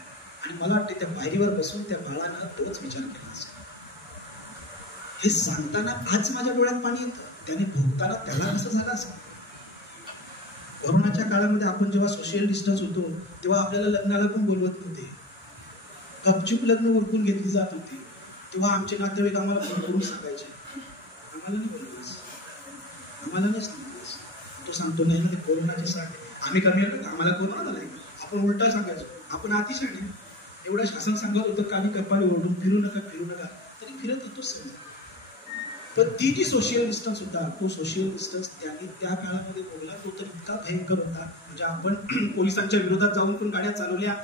आणि मला वाटते त्या पायरीवर बसून त्या बाळानं तोच विचार केला असेल. हे सांगताना आज माझ्या डोळ्यात पाणी येतं, त्याने भोगताना त्याला कसं झालं असेल. कोरोनाच्या काळामध्ये आपण जेव्हा सोशल डिस्टन्स होतो तेव्हा आपल्याला लग्नाला पण बोलवत नव्हते, गपचूप लग्न उरकून घेतली जात होती. तेव्हा आमचे नातेवाईक आम्हाला फोन करून सांगायचे, आम्हाला नाही बोलवलंस, आम्हाला नाही सांगितलंस. तो सांगतो नाही ना, कोरोनाचे साठ आम्ही कमी आलो, आम्हाला कोरोना झाला. आपण उलटा सांगायचो, आपण अतिशय एवढं शासन सांगत होतं का आम्ही कपाळी ओढून फिरू नका, तरी फिरत होतो समजा. पण ती जी सोशल डिस्टन्स होता, तो सोशल डिस्टन्स त्यांनी त्या काळामध्ये बोलला, तो तर इतका भयंकर होता. म्हणजे आपण पोलिसांच्या विरोधात जाऊन पण गाड्या चालवल्या,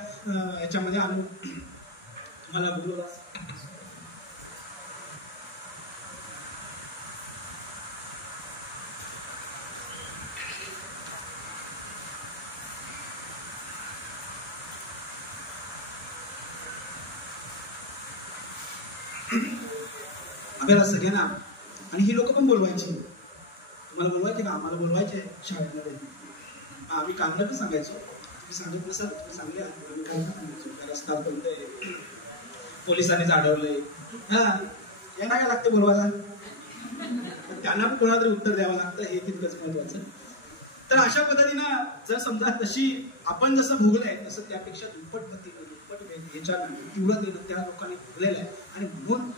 याच्यामध्ये आलो. मला बोलवला, आपल्याला सगळ्यांना. आणि ही लोक पण बोलवायची, तुम्हाला बोलवायचे का, आम्हाला बोलवायचे शाळेमध्ये. आम्ही कारणं पण सांगायचो, तुम्ही सांगत नसाल तुम्ही चांगले आहात, आम्ही कारणं सांगायचो. रस्ता बंद आहे, पोलिसांनीच अडवलंय, यांना काय लागतं बोलवायला, त्यांना पण कोणाला तरी उत्तर द्यावं लागतं, हे तितकंच महत्वाचं. तर अशा पद्धतीनं जर समजा तशी आपण जसं भोगलंय तसं त्यापेक्षा दुप्पट पद्धतीनं, दुप्पट ह्याच्या तीव्रतेनं त्या लोकांनी भोगलेलं आहे. आणि म्हणून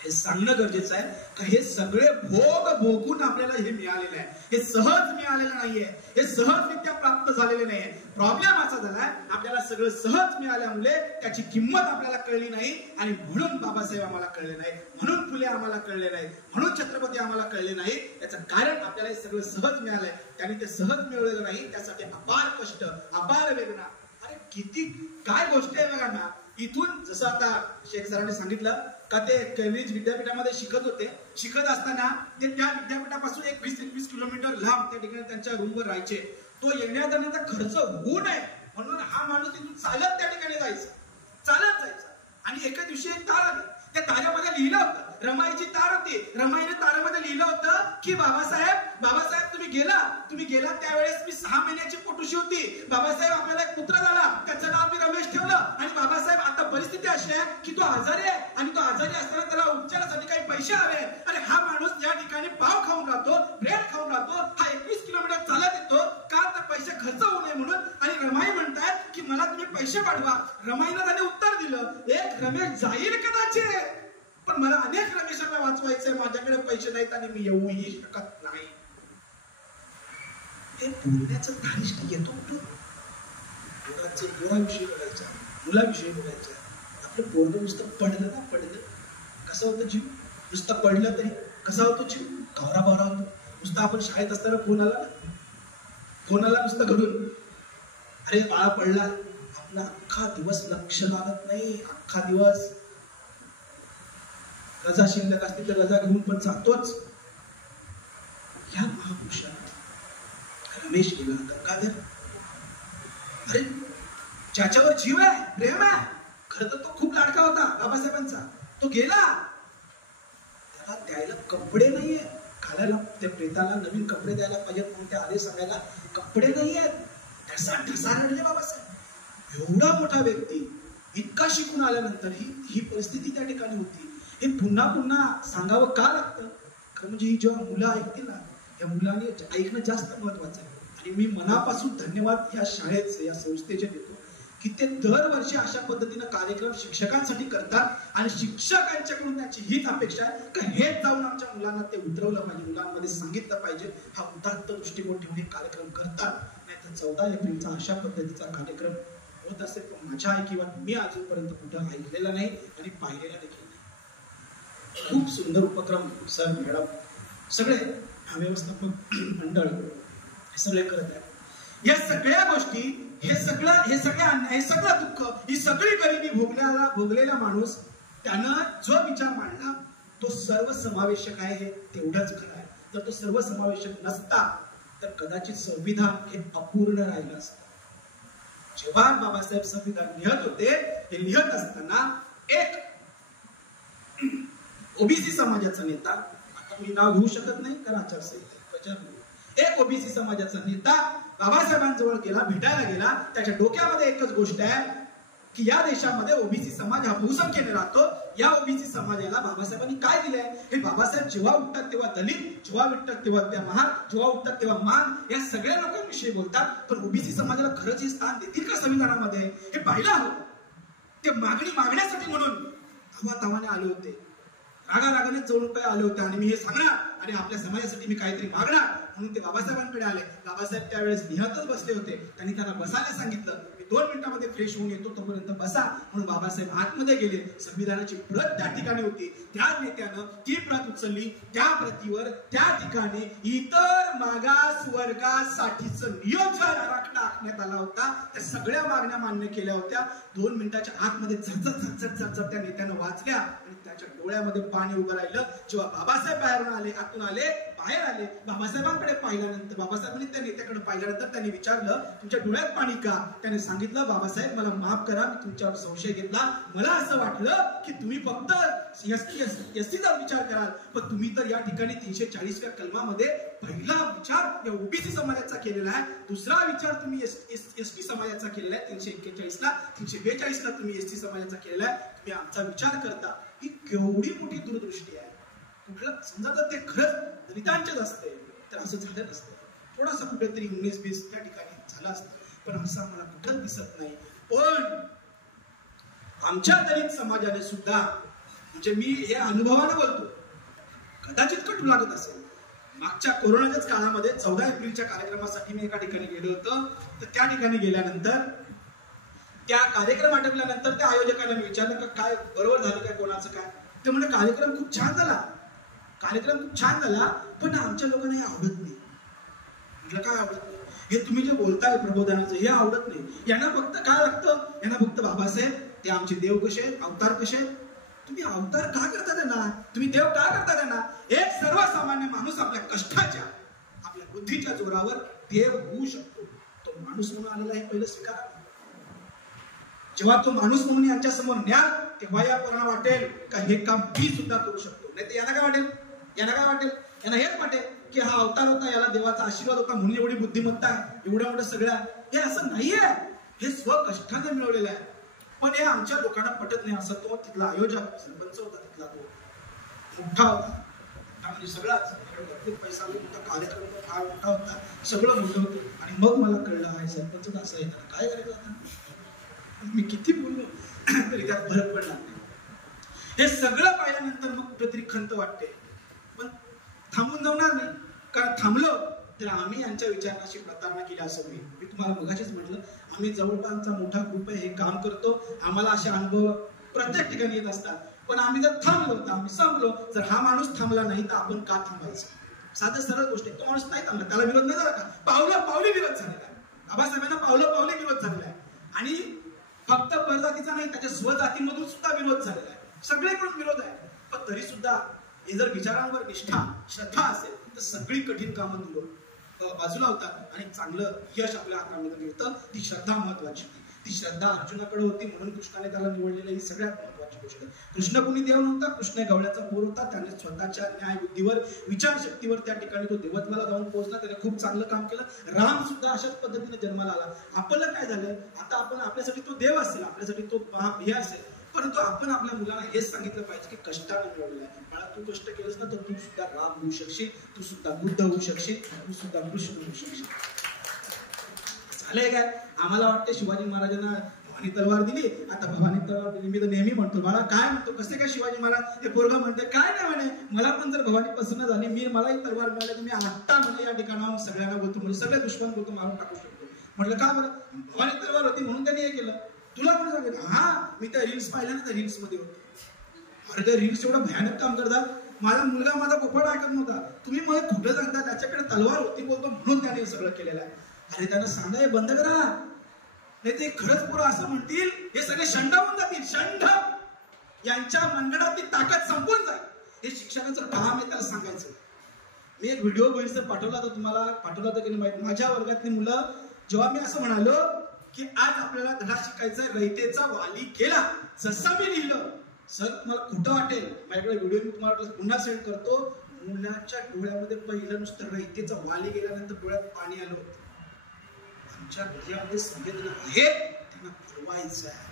हे सांगणं गरजेचं आहे का हे सगळे भोग भोगून आपल्याला हे मिळालेलं आहे. हे सहज मिळालेलं नाहीये, हे सहजरित्या प्राप्त झालेले नाहीये. प्रॉब्लेम असा झालाय आपल्याला सगळं सहज मिळाल्यामुळे त्याची किंमत आपल्याला कळली नाही आणि म्हणून बाबासाहेब आम्हाला कळले नाही, म्हणून फुले आम्हाला कळले नाही, म्हणून छत्रपती आम्हाला कळले नाही. याचं कारण आपल्याला हे सगळं सहज मिळालंय. त्यांनी ते सहज मिळवलेलं नाही, त्यासाठी अपार कष्ट, अपार वेदना. अरे किती काय गोष्ट आहे बघा ना. इथून जसं आता शेख सरांनी सांगितलं का ते केम्ब्रिज विद्यापीठामध्ये शिकत असताना ते त्या विद्यापीठापासून 20-21 किलोमीटर लांब त्या ठिकाणी त्यांच्या रूमवर राहायचे. तो येण्या जाण्याचा खर्च होऊ नये म्हणून हा माणूस तिथून चालत त्या ठिकाणी जायचा. आणि एका दिवशी एक तार आली, त्या ताऱ्यामध्ये लिहिलं होतं, रमाईची तार होती, रमाईने तारामध्ये लिहिलं होतं की बाबासाहेब तुम्ही गेला त्यावेळेस मी 6 महिन्याची पोटुशी होती. बाबासाहेब आपल्याला एक पुत्र झाला, त्याचं नाव मी रमेश ठेवलं. आणि बाबासाहेब आता परिस्थिती अशी आहे की तो आजारी आहे आणि तो आजारी असताना त्याला उपचारासाठी काही पैसे हवे. आणि हा माणूस या ठिकाणी पाव खाऊन राहतो, ब्रेड खाऊन राहतो, हा 21 किलोमीटर चालत येतो का तर पैसे खर्च होऊ नये म्हणून. आणि रमाई म्हणतात की मला तुम्ही पैसे पाठवा. रमाईनं त्याने उत्तर दिलं, एक रमेश जाईल कदाचित, पण मला अनेक रमेशांना वाचवायचंय, माझ्याकडे पैसे नाहीत आणि मी येऊही शकत नाही. ते बोलण्याचं धारिष्ट येतो कुठं? मुलाविषयी बोलायचं, मुलाविषयी बोलायचं. आपलं पोरगं नुसतं पडलं कसं होतं जीव, नुसतं पडलं तरी कसा होतो जीव, कावरा बावरा होतो. नुसतं आपण शाळेत असताना फोन आला नुसतं घडून, अरे बाळा पडला, आपला अख्खा दिवस लक्ष लागत नाही. अख्खा दिवस रजा शिल्लक असते तर रजा घेऊन पण जातोच. या महापुरुषाला रमेश गेला, गंगाधर, अरे ज्याच्यावर जीव आहे, प्रेम आहे, खरं तर तो खूप लाडका होता बाबासाहेबांचा, तो गेला. त्याला द्यायला कपडे नाहीये, घालायला त्या प्रेताला नवीन कपडे द्यायला पाहिजेत म्हणून ते आले सांगायला कपडे नाहीयेत. ठसा रडले बाबासाहेब. एवढा मोठा व्यक्ती इतका शिकून आल्यानंतर ही परिस्थिती त्या ठिकाणी होती. हे पुन्हा पुन्हा सांगावं का लागतं? खरं म्हणजे ही जेव्हा मुलं ऐकतील ना, या मुलांनी ऐकणं जास्त महत्वाचं आहे. आणि मी मनापासून धन्यवाद या शाळेचे, या संस्थेचे देतो की ते दरवर्षी अशा पद्धतीनं कार्यक्रम शिक्षकांसाठी करतात आणि शिक्षकांच्याकडून त्यांची हीच अपेक्षा आहे की हेच जाऊन आमच्या मुलांना ते उतरवलं पाहिजे, मुलांमध्ये सांगितलं पाहिजे. हा उदात्त दृष्टिकोन ठेवून हे कार्यक्रम करतात. नाहीतर 14 एप्रिलचा अशा पद्धतीचा कार्यक्रम होत असेल पण माझ्या ऐकिवात मी अजूनपर्यंत कुठं ऐकलेला नाही आणि पाहिलेला देखील नाही. खूप सुंदर उपक्रम सर, मॅडम, सगळे व्यवस्थापक मंडळ हे सगळे करत आहेत. या सगळ्या गोष्टी, हे सगळं अन्याय, हे सगळं दुःख, ही सगळी गरिबी भोगलेला माणूस त्यानं जो विचार मांडला तो सर्वसमावेशक आहे, हे तेवढंच खरं आहे. जर तो सर्वसमावेशक नसता तर कदाचित संविधान हे अपूर्ण राहिलं असतं. जेव्हा बाबासाहेब संविधान लिहत होते, हे लिहत असताना एक ओबीसी समाजाचा नेता, आता मी नाव घेऊ शकत नाही कारण आचारसंहिता, एक ओबीसी समाजाचा नेता बाबासाहेबांजवळ गेला, भेटायला गेला. त्याच्या डोक्यामध्ये एकच गोष्ट आहे की या देशामध्ये ओबीसी समाज हा बहुसंख्येने राहतो. या ओबीसी समाजाला बाबासाहेबांनी काय दिलंय? हे बाबासाहेब जेव्हा उठतात तेव्हा दलित, जेव्हा उठतात तेव्हा महार, जेव्हा उठतात तेव्हा मान, या सगळ्या लोकांविषयी बोलतात. पण ओबीसी समाजाला खरंच हे स्थान देतील का संविधानामध्ये? हे पाहिलं हवं. ते मागण्यासाठी म्हणून आवातावाने आले होते, रागारागाने जवळून काय आले होते आणि मी हे सांगणार आणि आपल्या समाजासाठी मी काहीतरी मागणार म्हणून ते बाबासाहेबांकडे आले. बाबासाहेब त्यावेळेस लिहतच बसले होते. त्यांनी त्यांना बसायला सांगितलं. मी 2 मिनिटांमध्ये फ्रेश होऊन येतो, तोपर्यंत बसा म्हणून बाबासाहेब आतमध्ये गेले. संविधानाची प्रत त्या ठिकाणी होती. त्या नेत्यानं ती प्रत उचलली. त्या प्रतीवर त्या ठिकाणी इतर मागास वर्गासाठीचं नियोजन आराखडा आखण्यात आला होता. त्या सगळ्या मागण्या मान्य केल्या होत्या. 2 मिनिटाच्या आतमध्ये झटझट त्या नेत्यानं वाचल्या आणि त्याच्या डोळ्यामध्ये पाणी उभं राहिलं. जेव्हा बाबासाहेब आतून आले, बाहेर आले, बाबासाहेबांकडे पाहिल्यानंतर, बाबासाहेबांनी त्या नेत्याकडे पाहिल्यानंतर त्यांनी विचारलं, तुमच्या डोळ्यात पाणी का? त्याने सांगितलं, बाबासाहेब मला माफ करा, मी तुमच्यावर संशय घेतला. मला असं वाटलं की तुम्ही फक्त एसटीचा विचार कराल, पण तुम्ही तर या ठिकाणी 340व्या कलमामध्ये पहिला विचार या ओबीसी समाजाचा केलेला आहे. दुसरा विचार तुम्ही एसटी समाजाचा केलेला आहे. 341ला, 342ला तुम्ही एसटी समाजाचा केलेला आहे. तुम्ही आमचा विचार करता. ही केवढी मोठी दूरदृष्टी आहे. कुठलं समजा तर ते खरंच दलितांचेच असते तर असं झालं नसतं. थोडासा कुठेतरी 19-20 त्या ठिकाणी झालं असतं, पण असं आम्हाला कुठंच दिसत नाही. पण आमच्या दलित समाजाने सुद्धा म्हणजे मी हे अनुभवानं बोलतो, कदाचित कटू लागत असेल. मागच्या कोरोनाच्याच काळामध्ये 14 एप्रिलच्या कार्यक्रमासाठी मी एका ठिकाणी गेलो होतो. तर त्या ठिकाणी गेल्यानंतर त्या कार्यक्रम आटपल्यानंतर त्या आयोजकांना मी विचारलं का काय बरोबर झालं काय, कोणाचं काय. ते म्हणजे कार्यक्रम खूप छान झाला, कार्यक्रम खूप छान झाला, पण आमच्या लोकांना हे आवडत नाही. म्हटलं काय आवडत नाही? हे तुम्ही जे बोलताय प्रबोधनाचं हे आवडत नाही. यांना फक्त काय लागतं, यांना फक्त बाबासाहेब ते आमचे देव कसे आहेत, अवतार कसे आहेत. तुम्ही अवतार का करता त्यांना, तुम्ही देव का करता त्यांना? एक सर्वसामान्य माणूस आपल्या कष्टाच्या, आपल्या बुद्धीच्या जोरावर देव होऊ शकतो. तो माणूस म्हणून आलेला आहे, पहिलं स्वीकारा. जेव्हा तो माणूस म्हणून यांच्या समोर न्याल तेव्हा या पोरांना वाटेल का हे काम मी सुद्धा करू शकतो. नाही तर यांना काय वाटेल, यांना हेच वाटेल की हा अवतार होता, याला देवाचा आशीर्वाद होता म्हणून एवढी बुद्धिमत्ता आहे, एवढ्या मोठं सगळं. हे असं नाहीये, हे स्वकष्टाने मिळवलेलं आहे. पण हे आमच्या लोकांना पटत नाही. असं तो तिथला आयोजक सरपंच होता, तिथला तो मोठा होता, म्हणजे सगळाच भरपूर पैसा मोठा कार्यक्रम फार मोठा होता, सगळं मोठं होतं. आणि मग मला कळलं आहे सरपंच असं आहे, काय करायचं आता. मी किती बोललो तरी त्यात फरक पडला नाही. हे सगळं पाहिल्यानंतर मग कुठेतरी खंत वाटते, पण थांबून जाणार नाही. कारण थांबलो तर आम्ही यांच्या विचारांशी प्रतारणा केली असं होईल. मी तुम्हाला मगाशीच म्हटलं, आम्ही जवळपासचा मोठा ग्रुप आहे, हे काम करतो, आम्हाला असे अनुभव प्रत्येक ठिकाणी येत असतात. पण आम्ही जर थांबलो तर आम्ही संपलो. जर हा माणूस थांबला नाही तर आपण का थांबायचं? साधं सरळ गोष्ट आहे. तो माणूस नाही थांबला, त्याला विरोध नाही झाला का? पावली विरोध झालेला आहे. बाबासाहेबांना पावली विरोध झालेला आहे. आणि फक्त परजातीचा नाही, त्याच्या स्वजातीमधून सुद्धा विरोध झालेला आहे. सगळीकडून विरोध आहे. पण तरी सुद्धा हे जर विचारांवर निष्ठा श्रद्धा असेल तर सगळी कठीण कामं दूर बाजूला होतात आणि चांगलं यश आपल्या हातामध्ये मिळतं. ती श्रद्धा महत्वाची. ती श्रद्धा अर्जुनाकडे होती म्हणून कृष्णाने त्याला निवडलेलं, ही सगळ्यात महत्वाची गोष्ट. कृष्ण कुणी देव नव्हता, कृष्ण गवळ्याचा पोर होता. त्याने स्वतःच्या न्याय बुद्धीवर, विचारशक्तीवर त्या ठिकाणी तो देवत्वाला जाऊन पोहोचला. त्याने खूप चांगलं काम केलं. राम सुद्धा अशाच पद्धतीने जन्माला आला. आपलं काय झालंय, आता आपण आपल्यासाठी तो देव असेल, आपल्यासाठी तो हे असेल, परंतु आपण आपल्या मुलांना हेच सांगितलं पाहिजे की कष्टाने मिळवलेलं आहे. मला तू कष्ट केलंस ना तर तू सुद्धा राम होऊ शकशील, तू सुद्धा बुद्ध होऊ शकशील, तू सुद्धा कृष्ण होऊ शकशील. झालंय काय? आम्हाला वाटतं शिवाजी महाराजांना भवानी तलवार दिली, आता भवानी तलवार दिली. मी तर नेहमी म्हणतो, बाळा काय म्हणतो, कसे काय शिवाजी महाराज? ते पोरगा म्हणते काय नाही म्हणे, मला पण जर भवानी पसंत झाली, मलाही तलवार मिळाली तर मी आत्ता म्हणजे या ठिकाणाहून सगळ्यांना बोलतो, म्हणजे सगळे दुश्मन बोलतो मारून टाकू शकतो. म्हटलं का बरं? भवानी तलवार होती म्हणून त्यांनी हे केलं. तुला कोणी सांगितलं? हा, मी त्या रील्स पाहिल्या ना, त्या रील्स मध्ये होते. अरे त्या रील्स एवढं भयानक काम करतात. माझा मुलगा माझा पोपट ऐकत नव्हता. तुम्ही मला खोटं सांगता, त्याच्याकडे तलवार होती बोलतो म्हणून त्याने सगळं केलेलं आहे. अरे त्यांना सांगा हे बंद करा, नाही ते खरंच पोरं असं म्हणतील, हे सगळे शंड होऊन जातील. शंड, यांच्या मनगडातली ताकद संपून जाईल. हे शिक्षकाचं काम आहे, त्याला सांगायचं. मी एक व्हिडिओ बघितला, पाठवला होता तुम्हाला, पाठवला होता की नाही माहिती. माझ्या वर्गातली मुलं, जेव्हा मी असं म्हणालो की आज आपल्याला धडा शिकायचा, रयतेचा वाली केला, जसं मी लिहिलं, सर तुम्हाला खोटं वाटेल, माझ्याकडे व्हिडिओ मी तुम्हाला पुन्हा सेंड करतो. मुलाच्या डोळ्यामध्ये पहिलं नुसतं रयतेचा वाली गेल्यानंतर डोळ्यात पाणी आलं होतं. आमच्या हृदयामध्ये संवेदना आहेत, त्यांना फुलवायचं आहे.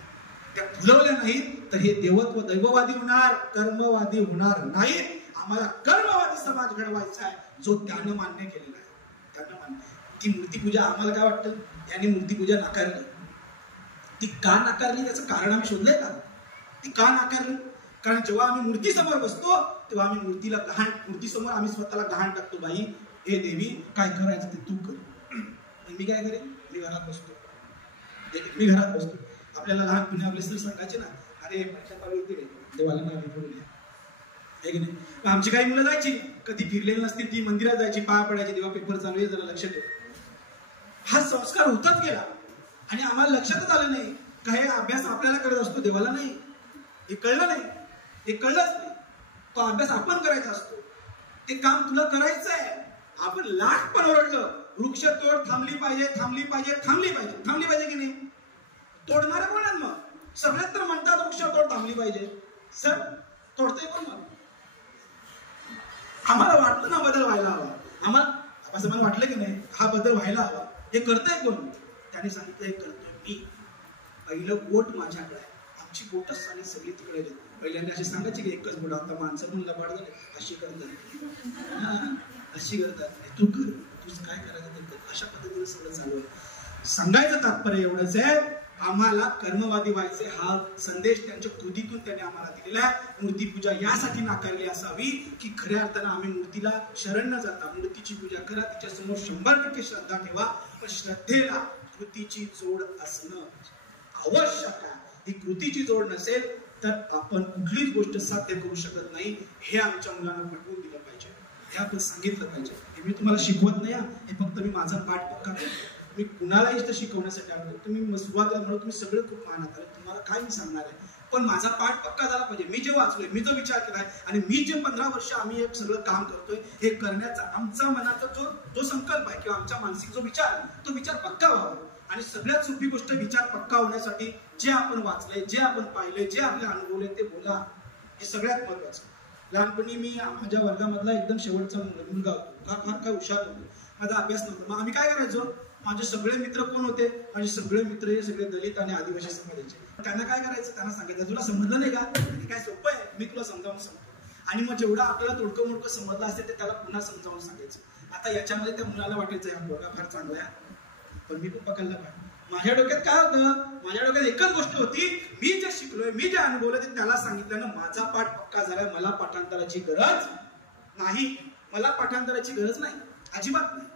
त्या फुलवल्या नाहीत तर हे देवत्व दैववादी होणार, कर्मवादी होणार नाहीत. आम्हाला कर्मवादी समाज घडवायचा आहे, जो त्यानं मान्य केलेला आहे. त्यानं मान्य. ती मूर्तीपूजा, आम्हाला काय वाटतं, यांनी मूर्तीपूजा नाकारली. ती का नाकारली त्याचं कारण आम्ही शोधलंय का? ती का नाकारली? कारण जेव्हा आम्ही मूर्ती समोर बसतो तेव्हा आम्ही मूर्तीला गहाण, मूर्तीसमोर आम्ही स्वतःला गहाण टाकतो. बाई हे देवी काय करायचं ते तू कर. मी काय करेन? मी घरात बसतो. आपल्याला लहानपणी आपले सर सांगायचे ना, अरे होती रे देवाला नावे बोलूया, आहे की नाही? आमची काही मुलं जायची, कधी फिरलेली नसती, ती मंदिरात जायची, पाया पडायची, देवा पेपर चालू आहे जरा लक्ष ठेव. हा संस्कार होतच गेला आणि आम्हाला लक्षातच आलं नाही का हे अभ्यास आपल्याला करत असतो, देवाला नाही. हे कळलं नाही, हे कळलंच नाही. तो अभ्यास आपण करायचा असतो, ते काम तुला करायचं आहे. आपण लाख पण ओरडलं, वृक्ष तोड थांबली पाहिजे, थांबली पाहिजे, थांबली पाहिजे, थांबली पाहिजे की नाही? तोडणारे कोण आहेत मग? सगळेच तर म्हणतात वृक्ष तोड थांबली पाहिजे. सर तोडतंय कोण मग? आम्हाला वाटलं ना बदल व्हायला हवा, आम्हाला असं वाटलं की नाही हा बदल व्हायला हवा. हे करतंय कोण? त्याने सांगितलं हे करतोय मी. पहिलं बोट माझ्याकडे आहे. आमची बोटच साली सगळी तिकडे गेली. पहिल्यांदा अशी सांगायची की एकच बोट, आता माणसं म्हणून लबाड झाले, अशी करतात, अशी करतात. तू कर, तुझं काय करायचं ते कर. अशा पद्धतीने सगळं चालू आहे. सांगायचं तात्पर्य एवढंच आहे आम्हाला कर्मवादी व्हायचे हा संदेश त्यांच्या कृतीतून त्यांनी आम्हाला दिलेला आहे. मूर्तीपूजा यासाठी नाकारली असावी की खऱ्या अर्थानं आम्ही मूर्तीला शरण न जाता मूर्तीची पूजा करा, तिच्या समोर 100% श्रद्धा ठेवा, पण श्रद्धेला कृतीची जोड असणं आवश्यक आहे. ही कृतीची जोड नसेल तर आपण कुठलीच गोष्ट साध्य करू शकत नाही. हे आमच्या मुलांना पटवून दिलं पाहिजे, हे आपण सांगितलं पाहिजे. हे मी तुम्हाला शिकवत नाही, हे फक्त मी माझा पाठ पक्का करतो. मी कुणालाही इथं शिकवण्यासाठी आलो. तुम्ही सुरुवातीला म्हणून तुम्ही सगळे खूप मानत आले, तुम्हाला काय मी सांगणार आहे, पण माझा पाठ पक्का झाला पाहिजे. मी जे वाचलोय, मी जो विचार केलाय आणि मी जे 15 वर्ष आम्ही हे सगळं काम करतोय, हे करण्याचा आमचा मनाचा जो संकल्प आहे किंवा आमचा मानसिक जो विचार, तो विचार पक्का व्हावा. आणि सगळ्यात सोपी गोष्ट विचार पक्का होण्यासाठी जे आपण वाचलंय, जे आपण पाहिलंय, जे आपले अनुभवले ते बोला, हे सगळ्यात महत्वाचं. लहानपणी मी माझ्या वर्गामधला एकदम शेवटचा मुलगा होतो, फार काय हुशार होतो, माझा अभ्यास नव्हता. मग आम्ही काय करायचो, माझे सगळे मित्र कोण होते, माझे सगळे मित्र हे सगळे दलित आणि आदिवासी समाजाचे. त्यांना काय करायचं, त्यांना सांगायचं तुला समजलं नाही का, हे काय सोपं आहे, मी तुला समजावून सांगतो. आणि मग जेवढं आपल्याला तोडकं मोडकं समजलं असेल ते त्याला पुन्हा समजावून सांगायचं. आता याच्यामध्ये त्या मुलाला वाटायचं हा पोरगा फार चांगला आहे, पण मी खूप पकडला पाहिजे. माझ्या डोक्यात काय होतं, माझ्या डोक्यात एकच गोष्ट होती, मी जे शिकलोय, मी जे अनुभवलं ते त्याला सांगितल्यानं माझा पाठ पक्का झालाय. मला पाठांतराची गरज नाही, मला पाठांतराची गरज नाही, अजिबात नाही.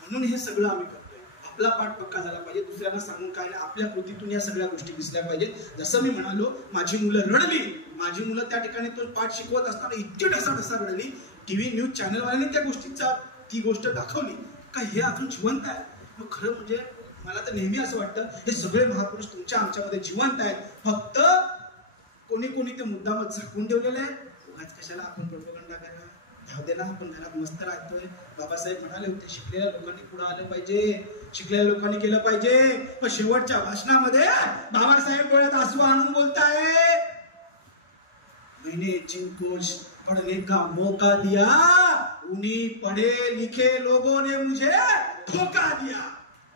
म्हणून हे सगळं आम्ही करतोय. आपला पाठ पक्का झाला पाहिजे, दुसऱ्यांना सांगून काय नाही, आपल्या कृतीतून या सगळ्या गोष्टी दिसल्या पाहिजेत. जसं मी म्हणालो, माझी मुलं रडली, माझी मुलं त्या ठिकाणी तो पाठ शिकवत असताना इतकी ढसाढसा रडली. टीव्ही न्यूज चॅनलवाल्याने त्या गोष्टीचा ती गोष्ट दाखवली का हे अजून जिवंत आहे. मग खरं म्हणजे मला तर नेहमी असं वाटतं, हे सगळे महापुरुष तुमच्या आमच्यामध्ये जिवंत आहेत, फक्त कोणी कोणी ते मुद्दामच झाकून ठेवलेले आहे. उगाच कशाला आपण प्रोपगंडा करा, धाव दे ना, आपण घरात मस्त राहतोय. बाबासाहेब म्हणाले होते, शिकलेल्या लोकांनी पुढे आलं पाहिजे, शिकलेल्या लोकांनी केलं पाहिजे. पण शेवटच्या भाषणामध्ये बाबासाहेब डोळ्यात आसू आणून बोलताय, मैंने जिनको पढ़ने का मौका दिया उन्हीं पढ़े लिखे लोगों ने मुझे धोखा दिया.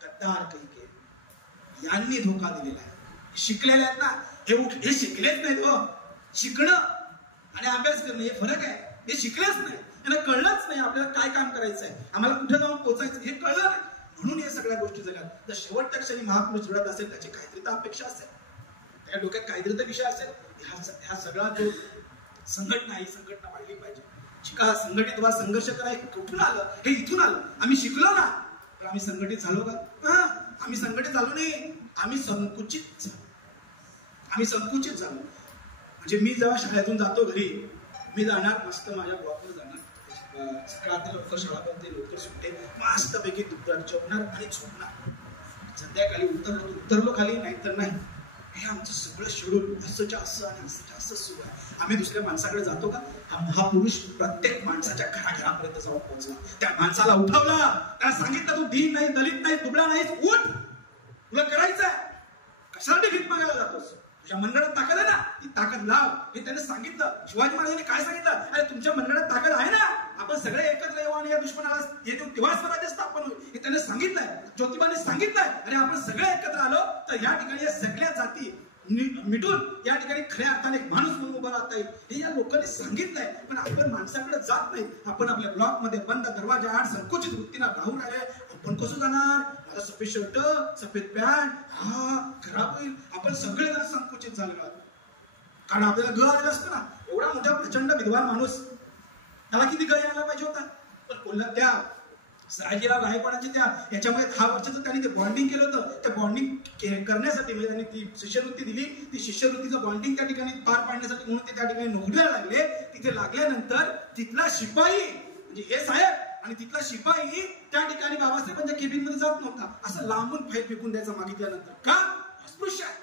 गद्दार कहीं के यांनी धोका दिलेला आहे. शिकलेले आहेत ना, हे शिकलेच नाहीत हो. शिकणं आणि अभ्यास करणं हे फरक आहे. हे शिकलेच नाही, त्यांना कळलंच नाही आपल्याला काय काम करायचं आहे, आम्हाला कुठे जाऊन पोहोचायचं हे कळलं नाही, म्हणून हे सगळ्या गोष्टी झाल्या. जर शेवटच्या क्षणी महापुरुष रडत असेल, त्याची काहीतरी तर अपेक्षा असेल, त्या डोक्यात काहीतरी तर विषय असेल. ह्या सगळा जो संघटना, ही संघटना वाढली पाहिजे. शिका, संघटित व्हा, संघर्ष करा. हे कुठून आलं, हे इथून आलं. आम्ही शिकलो ना, तर आम्ही संघटित झालो का? आम्ही संघटित झालो नाही, आम्ही संकुचित झालो. आम्ही संकुचित झालो. म्हणजे मी जेव्हा शाळेतून जातो घरी, मी जाणार मस्त माझ्या ब्लॉकवर जाणार, सकाळी लवकर शाळा बनते, लवकर सुटते, मस्त पैकी दुपार जेवणार आणि झोपणार. संध्याकाळी उतरलो खाली, नाहीतर नाही. हे आमचं सगळं शेड्यूल असंच्या असं आणि असंच्या असं सुरू आहे. आम्ही दुसऱ्या माणसाकडे जातो का? हा पुरुष प्रत्येक माणसाच्या घराघरापर्यंत जाऊन पोहोचला, त्या माणसाला उठवला, त्याला सांगितलं तू दीन नाही, दलित नाही, दुबळा नाहीस, उठ, तुला करायचंय. कशासाठी भीक मागायला जातोस? तुझ्या मनगडात ताकद आहे ना, ती ताकद लाव, हे त्याने सांगितलं. शिवाजी महाराजांनी काय सांगितलं? अरे तुमच्या मनगडात ताकद आहे ना, आपण सगळे एकत्र येऊ आणि या दुश्मनाला येतो तेव्हा स्वराज्य स्थापन होईल, हे त्याने सांगितलंय. ज्योतिबाने सांगितलंय. आणि आपण सगळे एकत्र आलो तर या ठिकाणी या सगळ्या जाती मिटून या ठिकाणी खऱ्या अर्थाने एक माणूस म्हणून उभा राहता येईल, हे या लोकांनी सांगितलंय. पण आपण माणसाकडे जात नाही, आपण आपल्या ब्लॉक मध्ये बंद दरवाजा आड संकुचित वृत्तीनं राहून राहिले. आपण कसं जाणार? माझा सफेद शर्ट, सफेद पॅन्ट, खराब होईल. आपण सगळे जण संकुचित झालो, कारण आपल्याला ग आलेला असतो ना. एवढा मोठा प्रचंड विद्वान माणूस, त्याला किती ग यायला पाहिजे होता. पण बोलला त्या सयाजीराव गायकवाडांची त्या याच्यामध्ये 10 वर्षाचं त्यांनी ते बॉन्डिंग केलं होतं. त्या बॉन्डिंग करण्यासाठी म्हणजे त्यांनी ती शिष्यवृत्ती दिली. ती शिष्यवृत्तीचं बॉन्डिंग त्या ठिकाणी पार पाडण्यासाठी म्हणून ते त्या ठिकाणी नोकरीला लागले. तिथे लागल्यानंतर तिथला शिपाई म्हणजे हे साहेब आणि तिथला शिपाई त्या ठिकाणी बाबासाहेबांच्या केबिनमध्ये जात नव्हता. असं लांबून फाईल फेकून द्यायचा मागितल्यानंतर. का? अस्पृश्य आहे.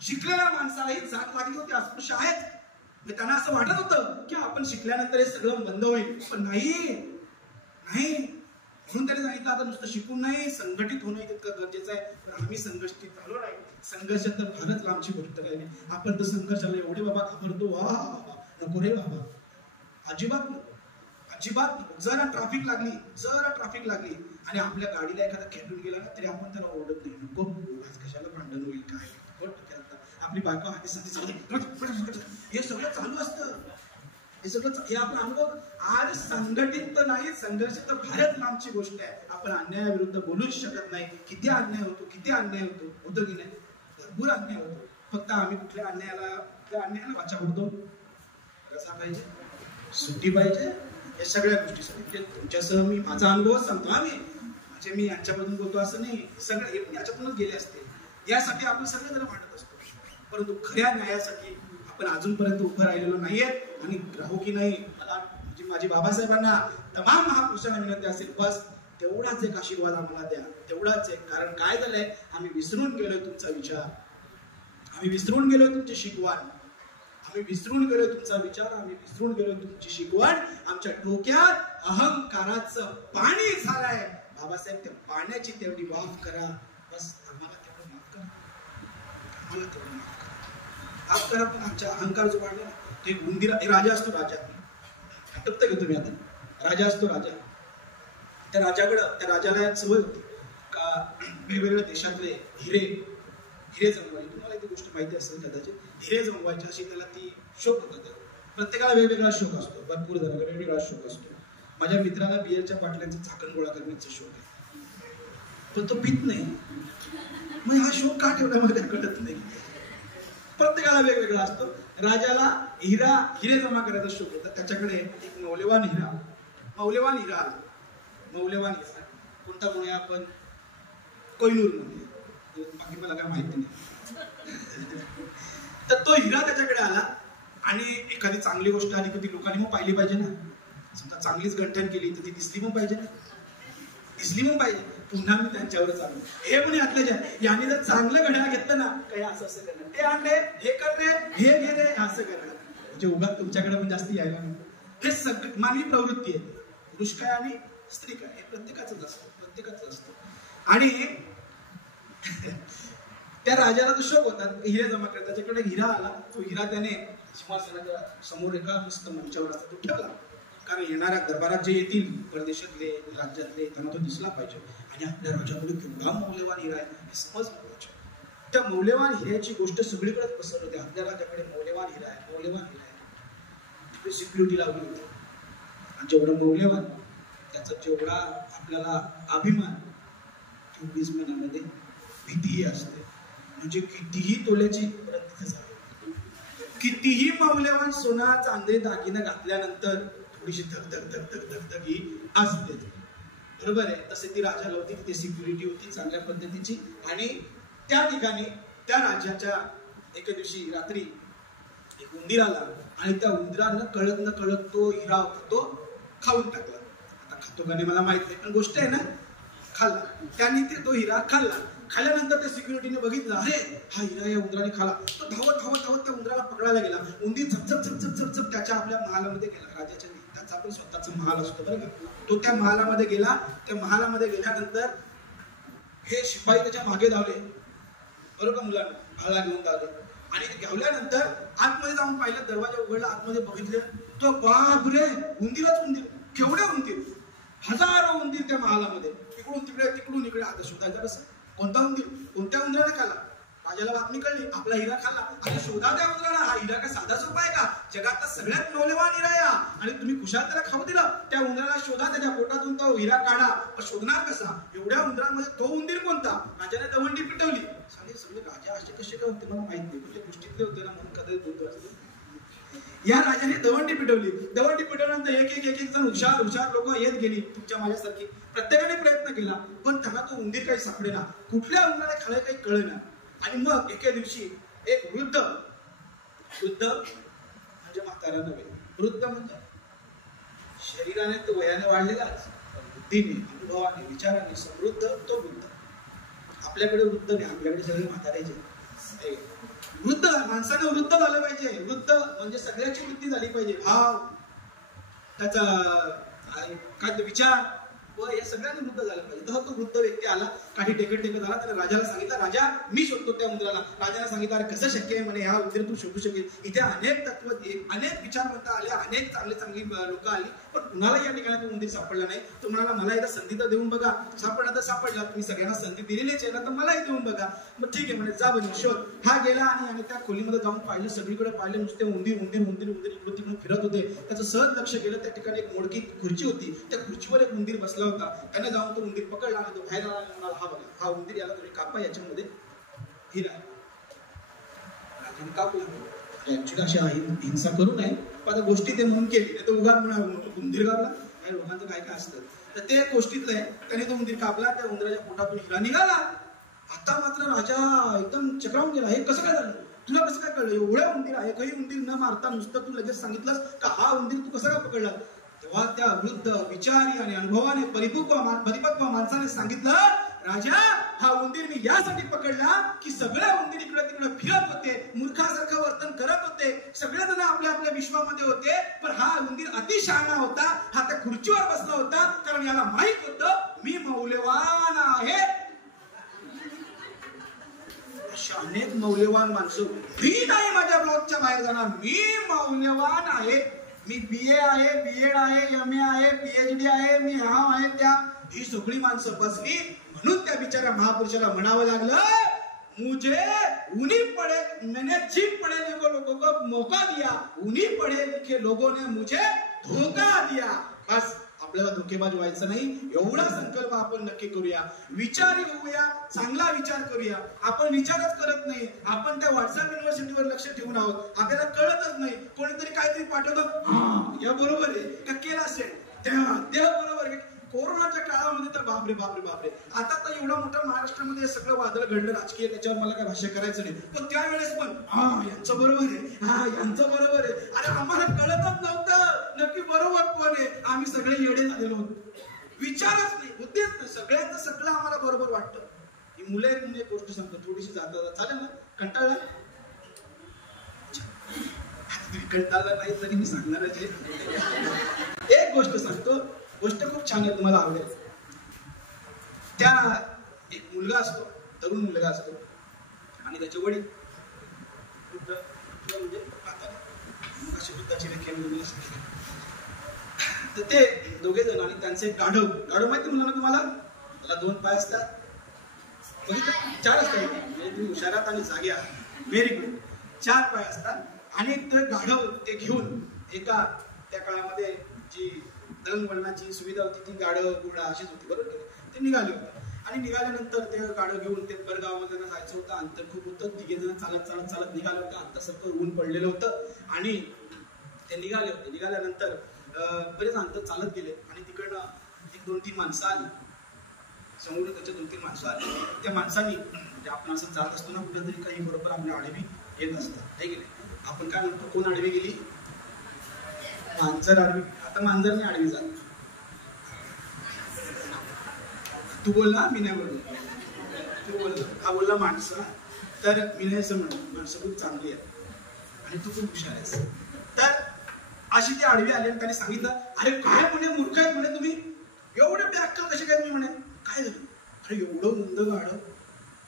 शिकलेल्या माणसालाही जात लागली होती, अस्पृश्य आहेत. त्यांना असं वाटत होतं की आपण शिकल्यानंतर हे सगळं बंद होईल, पण नाही. म्हणून त्याने सांगितलं आता नुसतं शिकून नाही, संघटित होणं तितकं गरजेचं आहे. पण आम्ही संघटित झालो नाही. संघर्ष तर फारच लांबची गोष्ट राहिली. आपण तर संघर्षाला एवढे बाबा घाबरतो, वा नको रे बाबा, अजिबात नको, अजिबात नको. जरा ट्रॅफिक लागली आणि आपल्या गाडीला एखादा खेळून गेला ना तरी आपण त्याला ओरडत नाही, नको कशाला भांडण होईल काय. आपली बायको हाती हे सगळं चालू असतं. हे सगळं हे आपला अनुभव. आज संघटित तर नाही, संघर्ष तर फारच लांबची गोष्ट आहे. आपण अन्यायाविरुद्ध बोलूच शकत नाही. किती अन्याय होतो होतो की नाही, भरपूर अन्याय होतो. फक्त आम्ही कुठल्या अन्यायाला वाचा फोडतो. कसा पाहिजे, सुट्टी पाहिजे, या सगळ्या गोष्टीसाठी तुमच्यासह मी माझा अनुभव सांगतो. म्हणजे मी यांच्यामधून बोलतो असं नाही, सगळं याच्यातूनच गेले असते. यासाठी आपण सगळेजण भांडत असतो, परंतु खऱ्या न्यायासाठी आपण अजूनपर्यंत उभं राहिलेलो नाहीये आणि राहू की नाही. मला म्हणजे माझी बाबासाहेबांना, तमाम महापुरुषांना विनंती असेल, बस तेवढाच एक आशीर्वाद आम्हाला द्या, तेवढाच एक. कारण काय झालंय, आम्ही विसरून गेलोय तुमचा विचार, आम्ही विसरून गेलोय तुमची शिकवण, आम्ही विसरून गेलोय तुमचा विचार, आम्ही विसरून गेलोय तुमची शिकवण. आमच्या डोक्यात अहंकाराचं पाणी झालंय. बाबासाहेब, त्या पाण्याची तेवढी वाफ करा, बस आम्हाला तेवढं माफ करा, आम्हाला तेवढं माफ करा, माफ करा. पण आमचा अहंकार जो वाढला, ते उंदीर राजा असतो, राजा आटपत घेतो मी आता, राजा असतो, राजा. त्या राजाला सवय होती का वेगवेगळ्या देशातले हिरे जमवायचे. तुम्हाला ती गोष्ट माहिती असेल कदाचित, हिरे जमवायचे अशी त्याला ती शौक होता. प्रत्येकाला वेगवेगळा शौक असतो, भरपूर जणांना वेगवेगळा शौक असतो. माझ्या मित्राला बियरच्या बाटल्यांचं झाकण गोळा करण्याचा शौक आहे, पण तो पित नाही. मग हा शौक का ठेवला मला कळत नाही. प्रत्येकाला वेगवेगळा असतो. राजाला हिरे जमा करायचा शौक होता. त्याच्याकडे एक मौल्यवान हिरा कोणता म्हणूया आपण, कोहिनूर म्हणूया, बाकी मला काय माहिती नाही. तर तो हिरा त्याच्याकडे आला आणि एखादी चांगली गोष्ट आली की ती लोकांनी मग पाहिली पाहिजे ना. समजा चांगलीच गंठण केली तर ती दिसली पण पाहिजे ना, पुन्हा मी त्यांच्यावरच आलो. हे पण याने जर चांगलं घड्याळ घेतलं ना, काही असं करणं, ते आणले, हे करणे, हे घे रे, असं करणं, म्हणजे उगा तुमच्याकडे पण जास्त यायला नको. हे सगळं मानवी प्रवृत्ती आहे. पुरुष काय आणि स्त्री काय हे प्रत्येकाच असतं. आणि त्या राजाला तो शौक होता हिरे जमा करता. त्याच्याकडे हिरा आला. तो हिरा त्याने सिंहासनाच्या समोर एका मस्त मंचावर असा तो ठेवला. कारण येणाऱ्या दरबारात जे येतील परदेशातले, राज्यातले, त्यांना तो दिसला पाहिजे. आणि आपल्या राजाकडे केवढा मौल्यवान हिरा आहे हे समजलं पाहिजे. त्या मौल्यवान हिऱ्याची गोष्ट सगळीकडे पसरत होती. आपल्या राजाकडे मौल्यवान हिरा आहे. तिकडे सिक्युरिटी लावली होती. आणि जेवढं मौल्यवान, त्याचा जेवढा आपल्याला अभिमान, तेवढीच मनामध्ये भीतीही असते. म्हणजे कितीही तोल्याची प्रत झाली, कितीही मौल्यवान सोना, चांदी, दागिना घातल्यानंतर थोडीशी धगधग ही असते. बरोबर आहे. तसे ती राजाला होती, तिथे सिक्युरिटी होती चांगल्या पद्धतीची. आणि त्या ठिकाणी त्या राज्याच्या एके दिवशी रात्री एक उंदीर आला आणि त्या उंदरानं कळत न कळत तो हिरा होता तो खाऊन टाकला. आता खातो का नाही मला माहित नाही, पण गोष्ट आहे ना, खाल्ला. त्यांनी तो हिरा खाल्ला. खाल्ल्यानंतर त्या सिक्युरिटीने बघितलं, अरे हा हिरा या उंदराने खाला. तो धावत त्या उंदराला पकडायला गेला. उंदीर झपझप त्याच्या आपल्या महालामध्ये गेला. राजाच्या त्याचा पण स्वतःचा महाल असतो बरं का. तो त्या महालामध्ये गेला. त्या महालामध्ये गेल्यानंतर हे शिपाई त्याच्या मागे धावले, बरोबर मुलांना भाला घेऊन धावले. आणि घेवल्यानंतर आतमध्ये जाऊन पाहिलं, दरवाजा उघडला, आतमध्ये बघितलं, तो बाप रे, उंदीर, केवढे उंदीर, हजारो उंदीर त्या महालामध्ये, तिकडून इकडे. आता शोधायचं कसं, कोणता उंदीर, कोणत्या उंदराने खाला. राजाला बातमी कळली, आपला हिरा खाल्ला. आता शोधा त्या उंदराला. हा हिरा काय साधा सोपा आहे का, जगातला सगळ्यात मौल्यवान हिरा या. आणि तुम्ही कुशाल त्याला खाऊ दिलं. त्या उंदराला शोधा, त्याच्या पोटातून तो हिरा काढा. पण शोधणार कसा, एवढ्या उंदरांमध्ये तो उंदीर कोणता. राजाने दवंडी पिटवली. सगळे राजा असे कसे काय होते मला माहित नाही, कुठल्या गोष्टीतले होते ना, म्हणून कदाचित बोलतो. या राजाने दवंडी पिटवल्यानंतर एक जण हुशार लोक येत गेली, तुमच्या माझ्यासारखी. प्रत्येकाने प्रयत्न केला, पण त्यांना तो उंदीर काही सापडेना. कुठल्या उंदराने खाल्लं काही कळेना. आणि मग एके दिवशी एक वृद्ध म्हणजे म्हातारा नव्हे, वृद्ध म्हणजे शरीराने तो वयाने वाढलेलाच, बुद्धीने, अनुभवाने, विचाराने समृद्ध तो वृद्ध. आपल्याकडे वृद्ध नाही, आपल्याकडे सगळे म्हाताऱ्याचे. वृद्ध माणसाने वृद्ध झालं पाहिजे. वृद्ध म्हणजे सगळ्याची वृत्ती झाली पाहिजे. भाव, त्याचा काय विचार, वय या सगळ्यांनी वृद्ध झालं पाहिजे. तसा तो वृद्ध व्यक्ती आला, काही टेकत आला, त्याने राजाला सांगितलं, राजा मी शोधतो त्या उंदराला. राजाने सांगितलं, अरे कसं शक्य आहे म्हणे, हा उंदीर तू शोधू शकेल. इथे अनेक तत्व, अनेक विचारवंत आले, अनेक चांगली लोक आली, पण कुणाला या ठिकाणी तो उंदीर सापडला नाही. तो म्हणाला, मला एकदा संधी तर देऊन बघा. सापडला तर सापडला, तुम्ही सगळ्यांना संधी दिलेलीच आहे ना, तर मलाही देऊन बघा. मग ठीक आहे म्हणे, जा बघ शोध. हा गेला आणि त्या खोलीमध्ये जाऊन पाहिलं, सगळीकडे पाहिलं, नुसते उंदीर उंदीर उंदीर उंदीर इकडून तिकडून फिरत होते. त्याचं सहज लक्ष गेलं, त्या ठिकाणी एक मोडकी खुर्ची होती, त्या खुर्चीवर एक उंदीर बसला होता. त्याने जाऊन तो उंदीर पकडला आणि तो बाहेर आला आणि म्हणाला, हा बघा हा उंदीर, याला तुम्ही कापा, याच्यामध्ये हिरा कापू. ऍक्च्युली अशी हिंसा करू नये, पण आता गोष्टी ते म्हणून केली, तर उगा उंदीर कापला. लोकांचं काय काय असतं, तर ते गोष्टीतलं आहे. त्याने तो उंदीर कापला, त्या उंदराच्या पोटातून हिरा निघाला. आता मात्र राजा एकदम चक्रावून गेला, हे कसं काय झालं, तुला कसं काय कळलं, एवढ्या उंदीर आहे, काही उंदीर न मारता नुसतं तू लगेच सांगितलंस का हा उंदीर तू कसा काय पकडला. तेव्हा त्या वृद्ध विचारी आणि अनुभवाने परिपक्व माणसाने सांगितलं, राजा हा उंदीर मी यासाठी पकडला की सगळे उंदीर इकडे तिकडे फिरत होते, मूर्खासारखं वर्तन करत होते, सगळेजण आपल्या आपल्या विश्वामध्ये होते, पण हा उंदीर अतिशहाणा होता. हा त्या खुर्चीवर बसला होता, कारण याला माहित होतं मी मौल्यवान आहे. अनेक मौल्यवान माणसं, मी नाही माझ्या ब्लॉकच्या बाहेर जाणार, मी मौल्यवान आहे, मी BA आहे, BEd आहे, MA आहे, PhD आहे, मी हा आहे त्या, ही सगळी माणसं बसली. म्हणून त्या बिचाऱ्या महापुरुषाला म्हणावं लागलं, मुझे उन्हीं पढ़े मैंने जीप पढ़े लिखे लोगों को मौका दिया, उन्हीं पढ़े लिखे लोगों ने मुझे धोखा दिया. बस आपल्याला धोकेबाज व्हायचं नाही, एवढा संकल्प आपण नक्की करूया. विचारी होऊया, चांगला विचार करूया. आपण विचारच करत नाही, आपण त्या व्हॉट्सअप युनिव्हर्सिटीवर लक्ष ठेवून आहोत, आपल्याला कळतच नाही. कोणीतरी काहीतरी पाठवतं, या बरोबर आहे का, केलं असेल त्या बरोबर आहे. कोरोनाच्या काळामध्ये तर बापरे बापरे बापरे, आता तर एवढा मोठा महाराष्ट्रामध्ये सगळं वादळ घडलं राजकीय, त्याच्यावर मला काय भाष्य करायचं नाही, पण त्यावेळेस पण यांचं बरोबर आहे, यांचं बरोबर आहे. अरे आम्हाला कळतच नव्हतं नक्की बरोबर कोण आहे, आम्ही सगळे येडे झालेलो होतो, विचारच नाही, उद्देश नाही, सगळ्यांचं सगळं आम्हाला बरोबर वाटतं. ही मुलं आहेत म्हणजे गोष्ट सांगतो, थोडीशी जाता चालेल ना, कंटाळला कंटाळला नाही तरी मी सांगणारच आहे. एक गोष्ट सांगतो, गोष्ट खूप छान आहे, तुम्हाला आवडेल. त्या एक मुलगा असतो, तरुण मुलगा असतो, आणि त्याचे वडील म्हणजे तर ते दोघे जण आणि त्यांचे एक गाढव माहिती म्हणलं ना तुम्हाला, त्याला 2 पाय असतात, 4 असतात, तुम्ही हुशारात आणि जाग्या, व्हेरी गुड, 4 पाय असतात. आणि ते गाढव ते घेऊन एका त्या काळामध्ये जी दळणवळणाची सुविधा होती ती गाढव घोडा अशीच होती, बरोबर, ते निघाले होते. आणि निघाल्यानंतर ते गाढव घेऊन ते परगावामध्ये त्यांना जायचं होतं, अंतर खूप होतं, 3 जण चालत निघाले होते, अंतरसारखं ऊन पडलेलं होतं, आणि ते निघाले होते. निघाल्यानंतर बरेच अंतर चालत गेले, आणि तिकडनं 1-2-3 माणसं आली समोर, त्याच्या 2-3 माणसं आली. त्या माणसांनी म्हणजे आपण असं जात असतो ना कुठेतरी, काही बरोबर आपल्या आडवी येत असतात, आहे की नाही. आपण काय म्हणतो, कोण आडवी गेली, मांजर आडवी. आता मांजरने आडवी जात, तू बोलला मी नाही बोललो, तू बोलला, हा बोलला माणसं, तर मी नाही असं म्हणतो, माणसं खूप चांगली आहेत आणि तू खूप हुशार आहेस. तर अशी ती आडवी आली आणि त्याने सांगितलं, अरे काय म्हणे मूर्ख आहेत म्हणे तुम्ही, एवढे बॅक्टर कसे काय तुम्ही म्हणे, काय झालं, अरे एवढं उंद गाढव,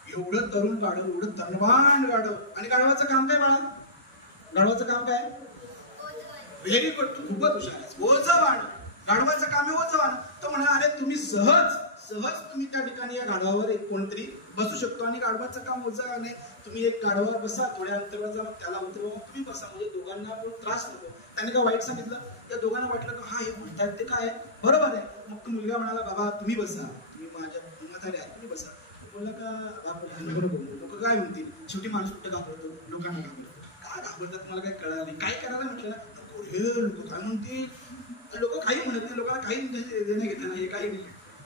एवढं तरुण गाढव, एवढं तनवान गाढव, आणि गाढवाचं काम काय बाळा, गाढवाचं काम काय, व्हेरी गुड, तू खूपच हुशार आहेस, ओझवाण, गाढवाचं काम आहे ओझवाण. तो म्हणा, अरे तुम्ही सहज तुम्ही त्या ठिकाणी या गाढवावर एक कोणतरी बसू शकतो, आणि गाढवाचं काम ओझं नाही, तुम्ही एक गाढवावर बसा, थोड्या अंतरावर जा, त्याला उतरवा, तुम्ही बसा, म्हणजे दोघांना पण त्रास नको. त्याने काय वाईट सांगितलं, त्या दोघांना वाटलं की हा हे म्हणतात ते काय बरोबर आहे. मग तो मुलगा म्हणाला, बाबा तुम्ही बसा, तुम्ही माझ्या म्हातारे आहात, तुम्ही बसा. बोलला का बाबा लोक काय म्हणतील, शेवटी माणूस कुठं घाबरतो, लोकांना घाबरतो, काय घाबरतात मला काय कळलं नाही, काय करायला म्हटलं ना, हे लोक काय म्हणतील, लोक काही म्हणत नाही, लोकांना काही देणं घेतलं नाही, काही नाही.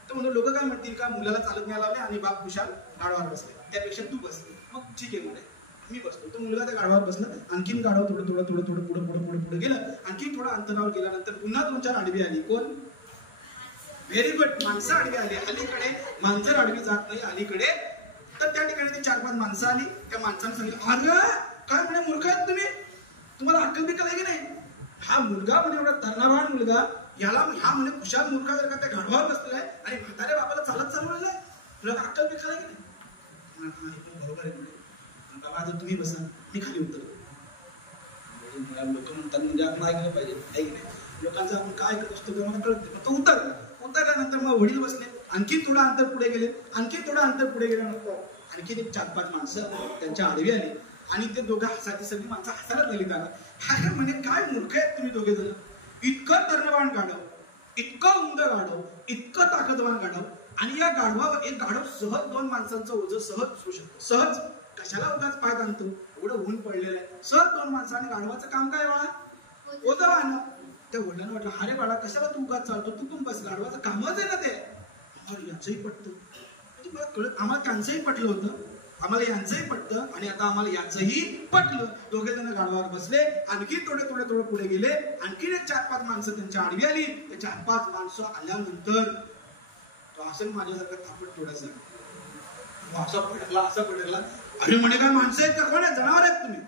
तर म्हणून लोक काय म्हणतील का, मुलाला चालत नाही लावले आणि बाप खुशाल गाढवावर बसले, त्यापेक्षा तू बस. मग ठीक आहे म्हणे, मी बसतो. तो मुलगा त्या गाढवावर बसला, आणखीन गाढव थोडं पुढे गेलं, आणखीन थोडं अंतरावर गेल्यानंतर पुन्हा 2-4 आडवी आली. कोण, व्हेरी गुड, माणसं आडवी आली. अलीकडे माणसं आडवी जात नाही अलीकडे. तर त्या ठिकाणी ते 4-5 माणसं आली. त्या माणसाने सांगितलं, अरे काय म्हणे मूर्ख आहेत तुम्ही, तुम्हाला अक्कल बिकल आहे की नाही. हा मुलगा म्हणजे एवढा तर्नावान मुलगा याला ह्या म्हणे कुशाल मूर्खा जर का त्या गाढवावर बसलेला आहे आणि म्हाताऱ्या बाबाला चालत चालवलेलं आहे, तुला अक्कल बिकल की नाही? बरोबर आहे म्हणजे बाबा आता तुम्ही बसा, मी खाली उतरतो. लोक म्हणतात म्हणजे आपण ऐकलं पाहिजे, ऐक नाही लोकांचं आपण काय ऐकत असतो मला कळत नाही. तो उतरल्यानंतर मग वडील बसले, आणखी थोडं अंतर पुढे गेले, आणखी थोडं अंतर पुढे गेल्यानंतर आणखी एक 4-5 माणसं त्यांच्या आडवी आली आणि ते दोघं हसाती सगळी माणसं हसायला लागली त्याला. हा म्हणे काय मूर्ख आहेत तुम्ही दोघे जण, इतकं तर्णवान गाढव, इतकं उंद गाढव, इतकं ताकदवान गाढव, आणि या गाढवावर एक गाढव सहज 2 माणसांचं ओझं सहज उचलू शकतो. सहज कशाला उगाच पाय ताणतो, एवढं ऊन पडलेलं आहे, सहज 2 माणसांनी गाढवाचं काम काय बाळा, ओझं वाहणं. त्या वडिलांना वाटलं अरे बाळा कशाला तू उगाच चालतो, तू पण बस, गाढवाचं कामच आहे ना ते. आम्हाला यांचंही पटतं, मला कळत, आम्हाला त्यांचंही पटलं होतं, आम्हाला यांचंही पटतं आणि आता आम्हाला याचंही पटलं. दोघे जण गाढवावर बसले, आणखी थोडे पुढे गेले, आणखी एक 4-5 माणसं त्यांच्या आडवी आली. ते 4-5 माणसं आल्यानंतर तो असं माझ्यासारखा थापट थोडासा असा पडला. अरे म्हणे काय माणसं आहेत का, कोण आहे, जनावर आहेत तुम्ही?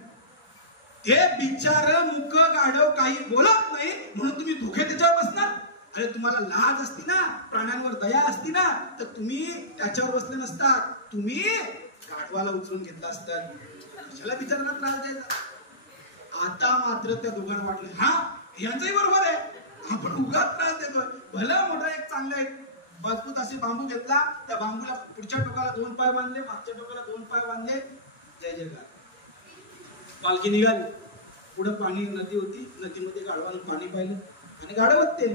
ते बिचार मुक गाढव काही बोलत नाही म्हणून तुम्ही धोके त्याच्यावर बसणार? अरे तुम्हाला लाज असती ना, प्राण्यांवर दया असती ना, तर तुम्ही त्याच्यावर बसले नसतात, तुम्ही गाढवाला उचलून घेतला असतात. कशाला बिचारांना त्रास द्यायचा? आता मात्र त्या दोघांना वाटलं हा यांचंही बरोबर आहे, आपण उगाच त्रास देतोय. भला मोठा एक चांगला एक मजबूत असे बांबू घेतला, त्या बांबूला पुढच्या टोकाला 2 पाय बांधले, मागच्या टोकाला 2 पाय बांधले, जय जयकार. पालखी निघाली, पुढे पाणी नदी होती, नदीमध्ये गाढवानं पाणी पाहिलं आणि गाढव ते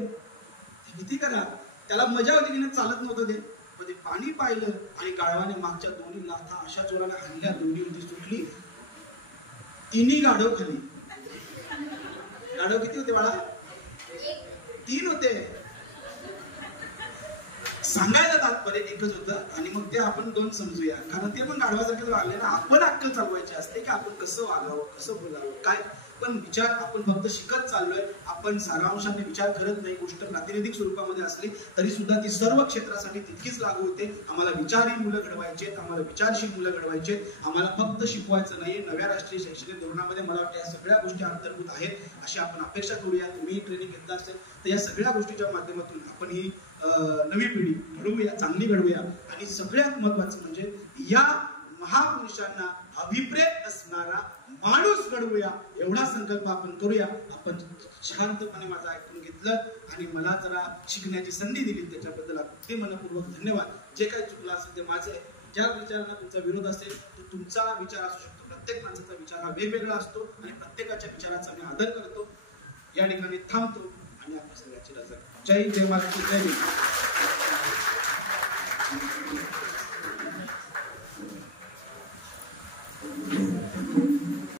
किती करा, त्याला मजा होती की चालत नव्हतं ते, पण ते पाणी पाहिलं आणि गाढवाने मागच्या दोन्ही लाथा अशा जोराने हाणल्या, दोन्ही नदी सुटली, तिन्ही गाढव खाली. गाढव किती होते बाळा? 3 होते. सांगायला तात्पर्य एकच होतं आणि मग ते आपण 2 समजूया, कारण ते पण गाढवासारखे वागले ना. आपण अक्कल चालवायची असते की आपण कसं वागावं, कसं बोलावं, काय. पण विचार आपण फक्त शिकत चाललोय, आपण सारांशाने विचार करत नाही. गोष्ट प्रातिनिधिक स्वरूपामध्ये असली तरी सुद्धा ती सर्व क्षेत्रासाठी तितकीच लागू होते. आम्हाला विचारी मुलं घडवायचे, आम्हाला विचारशील मुलं घडवायचे, आम्हाला फक्त शिकवायचं नाही. नव्या राष्ट्रीय शैक्षणिक धोरणामध्ये मला वाटतं या सगळ्या गोष्टी अंतर्भूत आहेत, अशी आपण अपेक्षा करूया. तुम्ही ट्रेनिंग घेतला असेल तर या सगळ्या गोष्टीच्या माध्यमातून आपण ही नवी पिढी घडवूया, चांगली घडवूया. आणि सगळ्यात महत्वाचं म्हणजे या महापुरुषांना अभिप्रेत असणारा माणूस घडवूया, एवढा संकल्प आपण करूया. आपण शांतपणे माझं ऐकून घेतलं आणि मला जरा शिकण्याची संधी दिली, त्याच्याबद्दल अगदी मनपूर्वक धन्यवाद. जे काही चुकलं असेल ते माझं आहे. ज्या विचारांना तुमचा विरोध असेल तो तुमचा विचार असू शकतो. प्रत्येक माणसाचा विचार हा वेगवेगळा असतो आणि प्रत्येकाच्या विचाराचा मी आदर करतो. या ठिकाणी थांबतो आणि आपण सगळ्याची रजा. जय जय महाराष्ट्र, जय हिंद.